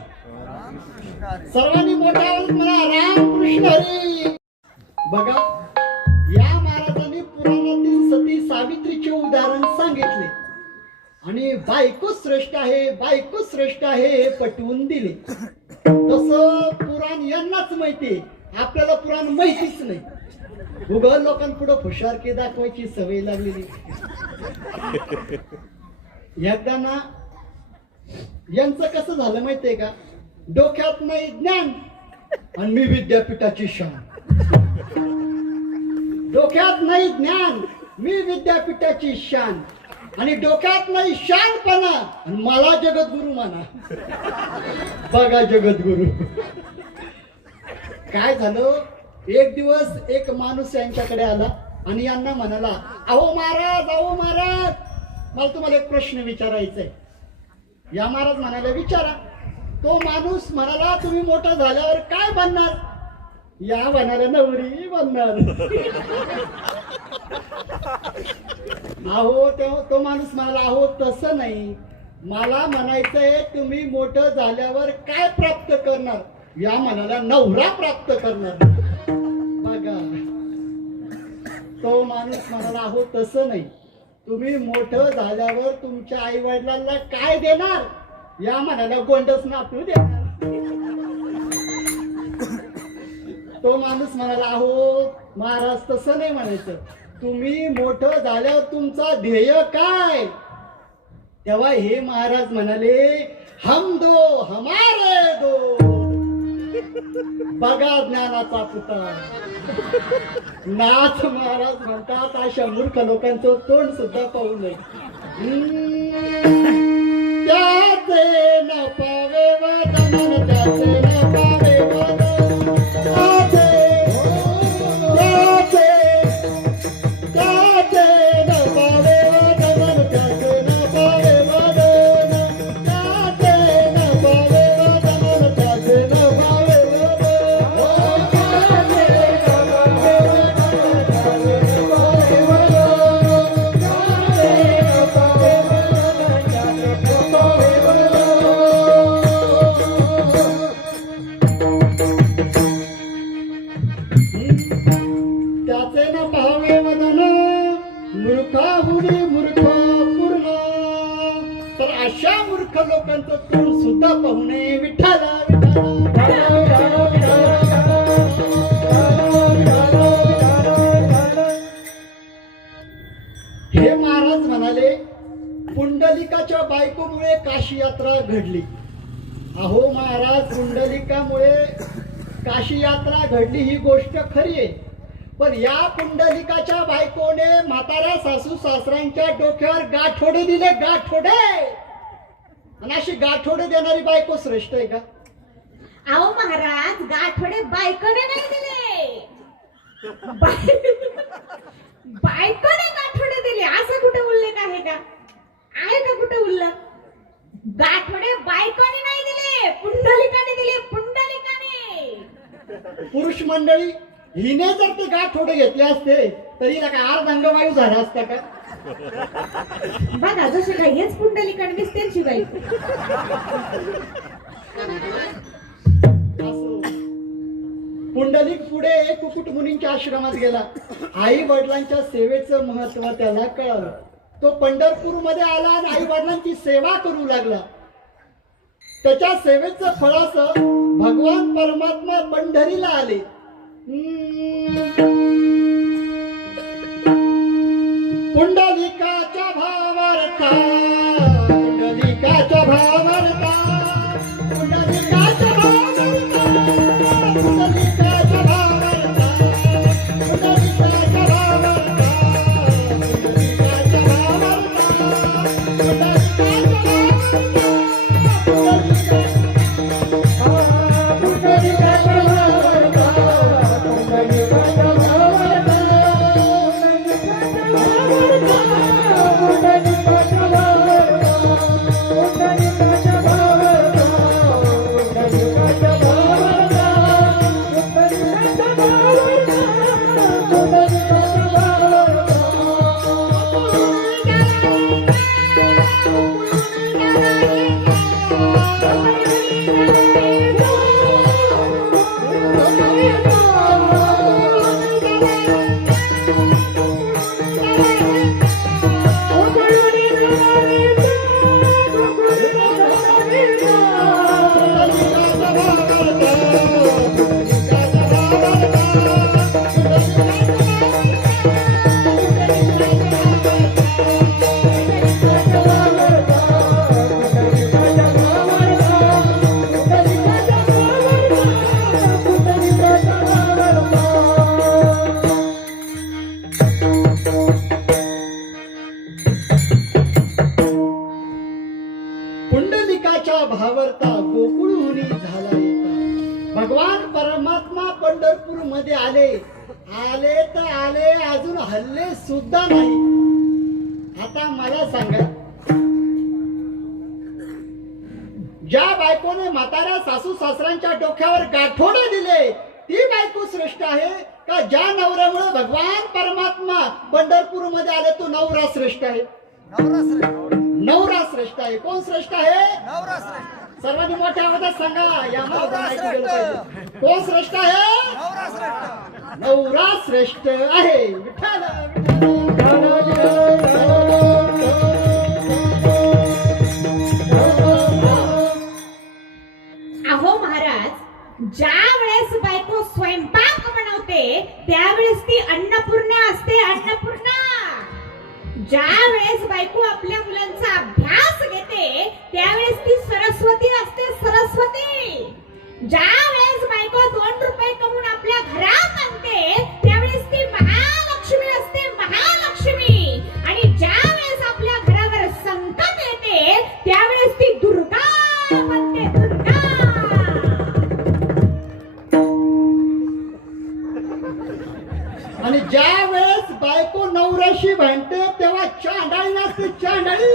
सर्वांनी मोठा आवाज म्हणा, रामकृष्ण हरी. बघा, या महाराजांनी पुराणातील सती सावित्रीचे उदाहरण सांगितले आणि बायको श्रेष्ठ आहे, बायको श्रेष्ठ आहे हे पटवून दिले. तसं पुराण यांनाच माहिती, आपल्याला पुराण माहितीच नाही. उगा लोकांपुढे हुशारकी दाखवायची सवय लागलेली. एकदा ना यांचं कसं झालं माहितीये का? डोक्यात नाही ज्ञान आणि मी विद्यापीठाची शान. डोक्यात नाही ज्ञान, मी विद्यापीठाची शान, आणि डोक्यात नाही शानपणा आणि मला जगद्गुरु म्हणा. बघा जगद्गुरु काय झालं. एक दिवस एक माणूस यांच्याकडे आला आणि यांना म्हणाला, अहो महाराज, अहो महाराज, मला तुम्हाला एक प्रश्न विचारायचा आहे. या महाराज म्हणाले, विचारा. तो माणूस म्हणाला, तुम्ही मोठा झाल्यावर काय बनणार? या म्हणाल्या, नवरी बनणार. अहो तो माणूस म्हणाला, अहो तसं नाही, मला म्हणायचंय तुम्ही मोठं झाल्यावर काय प्राप्त करणार? या मनाला नवरा प्राप्त करणार. बघा तो माणूस म्हणाला अहो तसं नाही, तुम्ही मोठं झाल्यावर तुमच्या आई वडिलांना काय देणार? या मनाला गोंडस नातू देणार. तो माणूस म्हणाला अहो महाराज तसं नाही म्हणायचं, तुम्ही मोठं झाल्यावर तुमचा ध्येय काय? तेव्हा हे महाराज म्हणाले हम दो हमारे दो. बघा ज्ञानाचा पुतळा. नाथ महाराज म्हणतात अशा मूर्ख लोकांचं तोंड सुद्धा पाहू नये. त्याचे न पावे वदन, त्याचे न पावे वदन, त्याचे न पावे वदन, त्याचे न पावे वदन, त्याचे न पावे वदन, त्याचे न पावे त्याचे न पावे वदन, मूर्खाहुनी मूर्ख पूर्ण. तर अशा मूर्ख लोकांचं तोंड सुद्धा पाहू नये. विठ्ठला हे महाराज म्हणाले पुंडलिकाच्या बायकोमुळे काशी यात्रा घडली. अहो महाराज पुंडलिकामुळे काशी यात्रा घडली ही गोष्ट खरी आहे, पण या पुंडलिकाच्या बायकोने म्हाताऱ्या सासू सासऱ्यांच्या डोक्यावर गाठोडे दिले. गाठोडे. आणि अशी गाठोडे देणारी बायको श्रेष्ठ आहे का? अहो महाराज गाठोडे बायकोने नाही दिले, बायकोने गाठोडे दिले असं कुठे उल्लेख आहे का? आहे का कुठे उल्लेख? गाठोडे बायकोने नाही दिले, पुंडलिकाने दिले. पुंडलिकाने. पुरुष मंडळी हिने जर ते गाठोडे घेतले असते तर हिला काय अर्धांगवायू झाला असता का? बघा जसे काही हेच पुंडलिकाने मीच त्यांची बायको. पुंडलिक पुढे कुकुट मुनींच्या आश्रमात गेला. आई वडिलांच्या सेवेचं महत्व त्याला कळालं. तो पंढरपूर मध्ये आला आणि आई वडिलांची सेवा करू लागला. त्याच्या सेवेचं फळ असं भगवान परमात्मा पंढरीला आले. पुंडलिकाच्या भावार्था, पुंडलिकाच्या भावार्था, पुंडलिकाच्या भावार्था, पुंडलिकाच्या भावार्था, पुंडलिकाच्या भावार्था, पुंडलिकाच्या भावार्था, भावार्था गोकुळहुनी झाला येता. भगवान परमात्मा पंढरपूर मध्ये आले. आले तर आले, अजून हल्ले सुद्धा नाही. आता मला सांगा, ज्या बायकोने म्हाताऱ्या सासू सासऱ्यांच्या डोक्यावर गाठोडे दिले ती बायको श्रेष्ठ आहे का ज्या नवऱ्यामुळे भगवान परमात्मा पंढरपूर मध्ये आले तो नवरा श्रेष्ठ आहे? नवरा श्रेष्ठ आहे. कोण श्रेष्ठ आहे? सर्वांनी मोठ्या आवाजात सांगा. या कामावर ऐकू गेलं पाहिजे. कोण श्रेष्ठ आहे? नवरा श्रेष्ठ आहे. विठ्ठल अहो महाराज, ज्या वेळेस बायको स्वयंपाक बनवते त्यावेळेस ती अन्नपूर्णा असते. अन्नपूर्णा. ज्या वेळेस बायको आपल्या मुलांचा अभ्यास घेते त्यावेळेस ती सरस्वती असते. सरस्वती. ज्या वेळेस बायको 2 रुपये कमवून आपल्या घरात आणते त्यावेळेस ती महालक्ष्मी असते. महालक्ष्मी. आणि ज्या वेळेस आपल्या घरावर संकट येते त्यावेळेस ती दुर्गा बनते. दुर्गा. आणि ज्या वेळेस बायको नवऱ्याशी भांडते तेव्हा चांडाळी नसते. चांडाळी.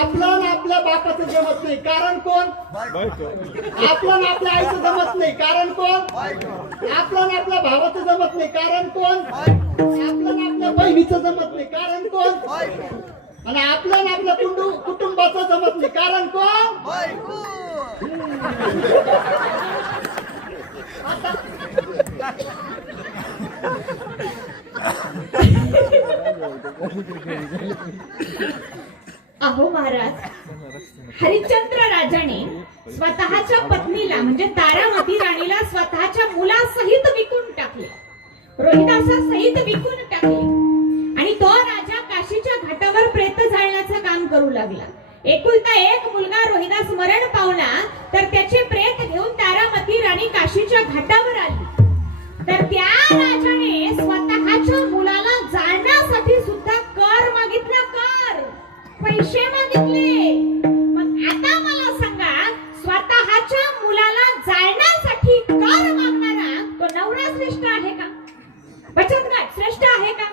आपलं आपल्या बापाचं जमत नाही कारण कोण? आपलं आपल्या आईचं जमत नाही कारण कोण? आपलं आपल्या भावाचं जमत नाही कारण कोण? आपलं आपल्या बहिणीचं जमत नाही कारण कोण? आणि आपलं आपल्या कुटुंबाचं जमत नाही कारण कोण? अहो महाराज, हरिश्चंद्र राजाने स्वतःच्या पत्नीला म्हणजे तारामती राणीला स्वतःच्या मुलासहित विकून टाकले. रोहिदासासहित विकून टाकले. आणि तो राजा काशीच्या घाटावर प्रेत जाळण्याचं काम करू लागला. एकुलता एक मुलगा रोहिदास मरण पावला तर त्याचे प्रेत घेऊन तारामती राणी काशीच्या घाटावर आली. तर त्या राजाने स्वतःच्या मुलाला जाळण्यासाठी सुद्धा कर मागितला. कर. पैसे मागितले. मग आता मला सांगा, स्वतःच्या मुलाला जाळण्यासाठी कर मागणारा तो नवरा श्रेष्ठ आहे का? बचत गट श्रेष्ठ आहे का?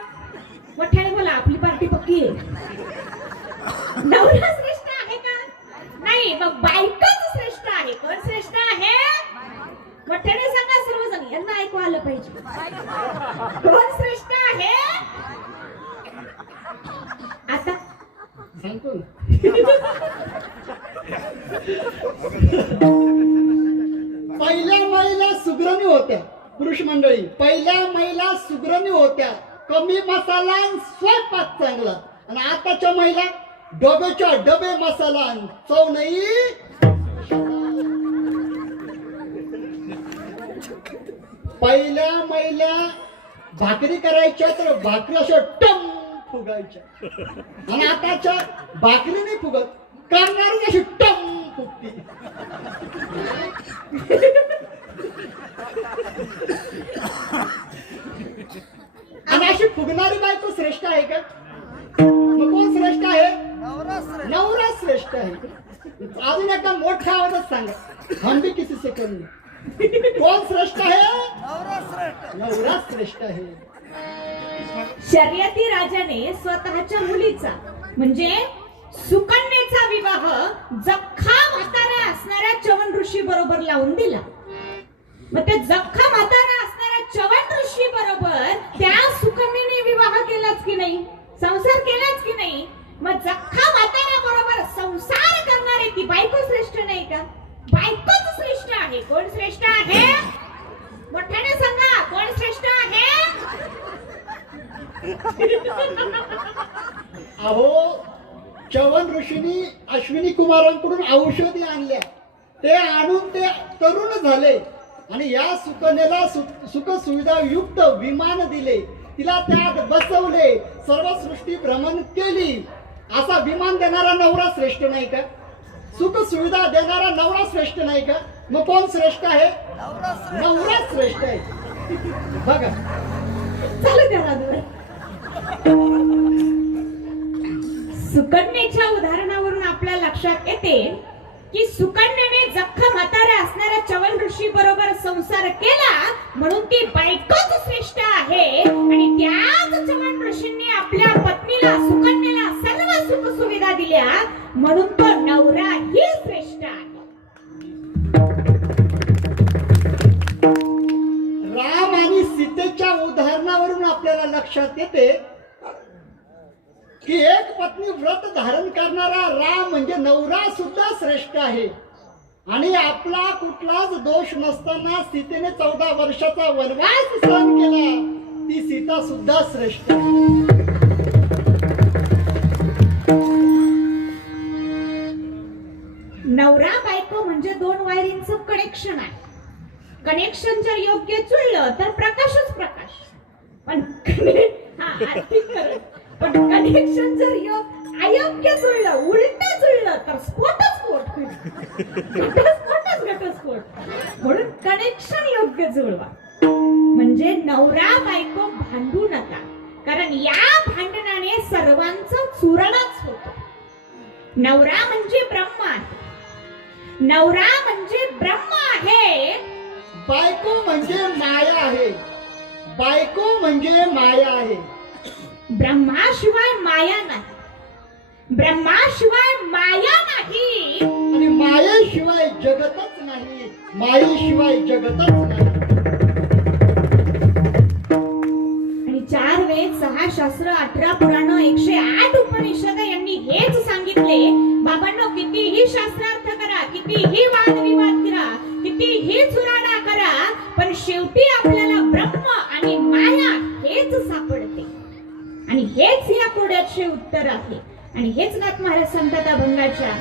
मोठ्याने बोला, आपली पार्टी पक्की आहे. नवरा श्रेष्ठ आहे का? नाही. मग बायकोच श्रेष्ठ आहे. कोण श्रेष्ठ आहे? मोठ्याने सांगा सर्वजण, यांना ऐकू आलं पाहिजे. कोण श्रेष्ठ आहे? आता सांगतो. पहिल्या महिला सुग्रणी होत्या. पुरुष मंडळी, पहिल्या महिला सुग्रणी होत्या. कमी मसाला आणि स्वयंपाक चांगला. आणि आताच्या महिला डब्याच्या डबे मसाला आणि चव नाही. पहिल्या महिला भाकरी करायच्या तर भाकरी अशा टम फुगायच्या. आणि आताच्या भाकरी नाही फुगत, करणारी अशी टम फुगती. आणि अशी फुगणारी बायको श्रेष्ठ आहे का? मग कोण श्रेष्ठ आहे? नवरा श्रेष्ठ आहे. अजून एका मोठ्या आवाजात सांगा, हम भी किसी से कमी. कोण श्रेष्ठ आहे? नवरा श्रेष्ठ आहे. शर्यती राजाने स्वतःच्या मुलीचा म्हणजे सुकन्येचा विवाह जख्खा म्हातारा असणाऱ्या चवन ऋषी बरोबर लावून दिला. मग त्या जख्खा म्हातारा असणाऱ्या चवन ऋषी बरोबर त्या सुकन्येने विवाह केलाच की नाही? संसार केलाच की नाही? मग जख्खा म्हातारा बरोबर संसार करणारी ती बायको श्रेष्ठ नाही का? बायकोच श्रेष्ठ आहे. कोण श्रेष्ठ आहे? मोठ्याने सांगा, कोण श्रेष्ठ आहे? अहो, चवन ऋषींनी अश्विनी कुमारांकडून औषधी आणल्या. ते आणून ते तरुण झाले आणि या सुकन्येला सुख सुविधा युक्त विमान दिले. तिला त्यात बसवले. सर्व सृष्टी भ्रमण केली. असा विमान देणारा नवरा श्रेष्ठ नाही का? सुख सुविधा देणारा नवरा श्रेष्ठ नाही का? मग कोण श्रेष्ठ आहे? नवरा श्रेष्ठ आहे. बघा, चालू द्या. सुकन्येच्या उदाहरणावरून आपल्या लक्षात येते की सुकन्याने जख्खा म्हातारा असणाऱ्या चवन ऋषी बरोबर संसार केला म्हणून ती बायकोच श्रेष्ठ आहे. आणि त्याच चवन ऋषींनी आपल्या पत्नीला सुकन्याला सर्व सुख सुविधा दिल्या म्हणून तो नवरा ही श्रेष्ठ आहे. राम आणि सीतेच्या उदाहरणावरून आपल्याला लक्षात येते की एक पत्नी व्रत धारण करणारा राम म्हणजे नवरा सुद्धा श्रेष्ठ आहे. आणि आपला कुठलाच दोष नसताना सीतेने 14 वर्षाचा वनवास सहन केला, ती सीता सुद्धा श्रेष्ठ आहे. नवरा बायको म्हणजे 2 वायरींचं कनेक्शन आहे. कनेक्शन जर योग्य जुळलं तर प्रकाशच प्रकाश. पण पण कनेक्शन जर अयोग्य जुळलं, उलट जुळलं तर स्फोटच स्फोट, घटस्फोटच घटस्फोट. म्हणून कनेक्शन योग्य जुळवा. म्हणजे नवरा बायको भांडू नका, कारण या भांडणाने सर्वांचं चूरणच होतं. नवरा म्हणजे ब्रह्म आहे. नवरा म्हणजे ब्रह्म आहे. बायको म्हणजे माया आहे. बायको म्हणजे माया आहे. ब्रह्माशिवाय माया नाही. ब्रह्माशिवाय माया नाही. आणि मायेशिवाय जगतच नाही. मायेशिवाय जगतच नाही. आणि 4 वेद, 6 शास्त्र, 18 पुराण, 108 उपनिषद यांनी हेच सांगितले. बाबांनो, कितीही शास्त्रार्थ करा, कितीही वादविवाद करा, कितीही चुराडा करा, पण शेवटी आपल्याला ब्रह्म आणि माया हेच सापडते. आणि हेच या कोड्याचे उत्तर आहे. आणि हेच नाथ महाराज सांगतात अभंगाच्या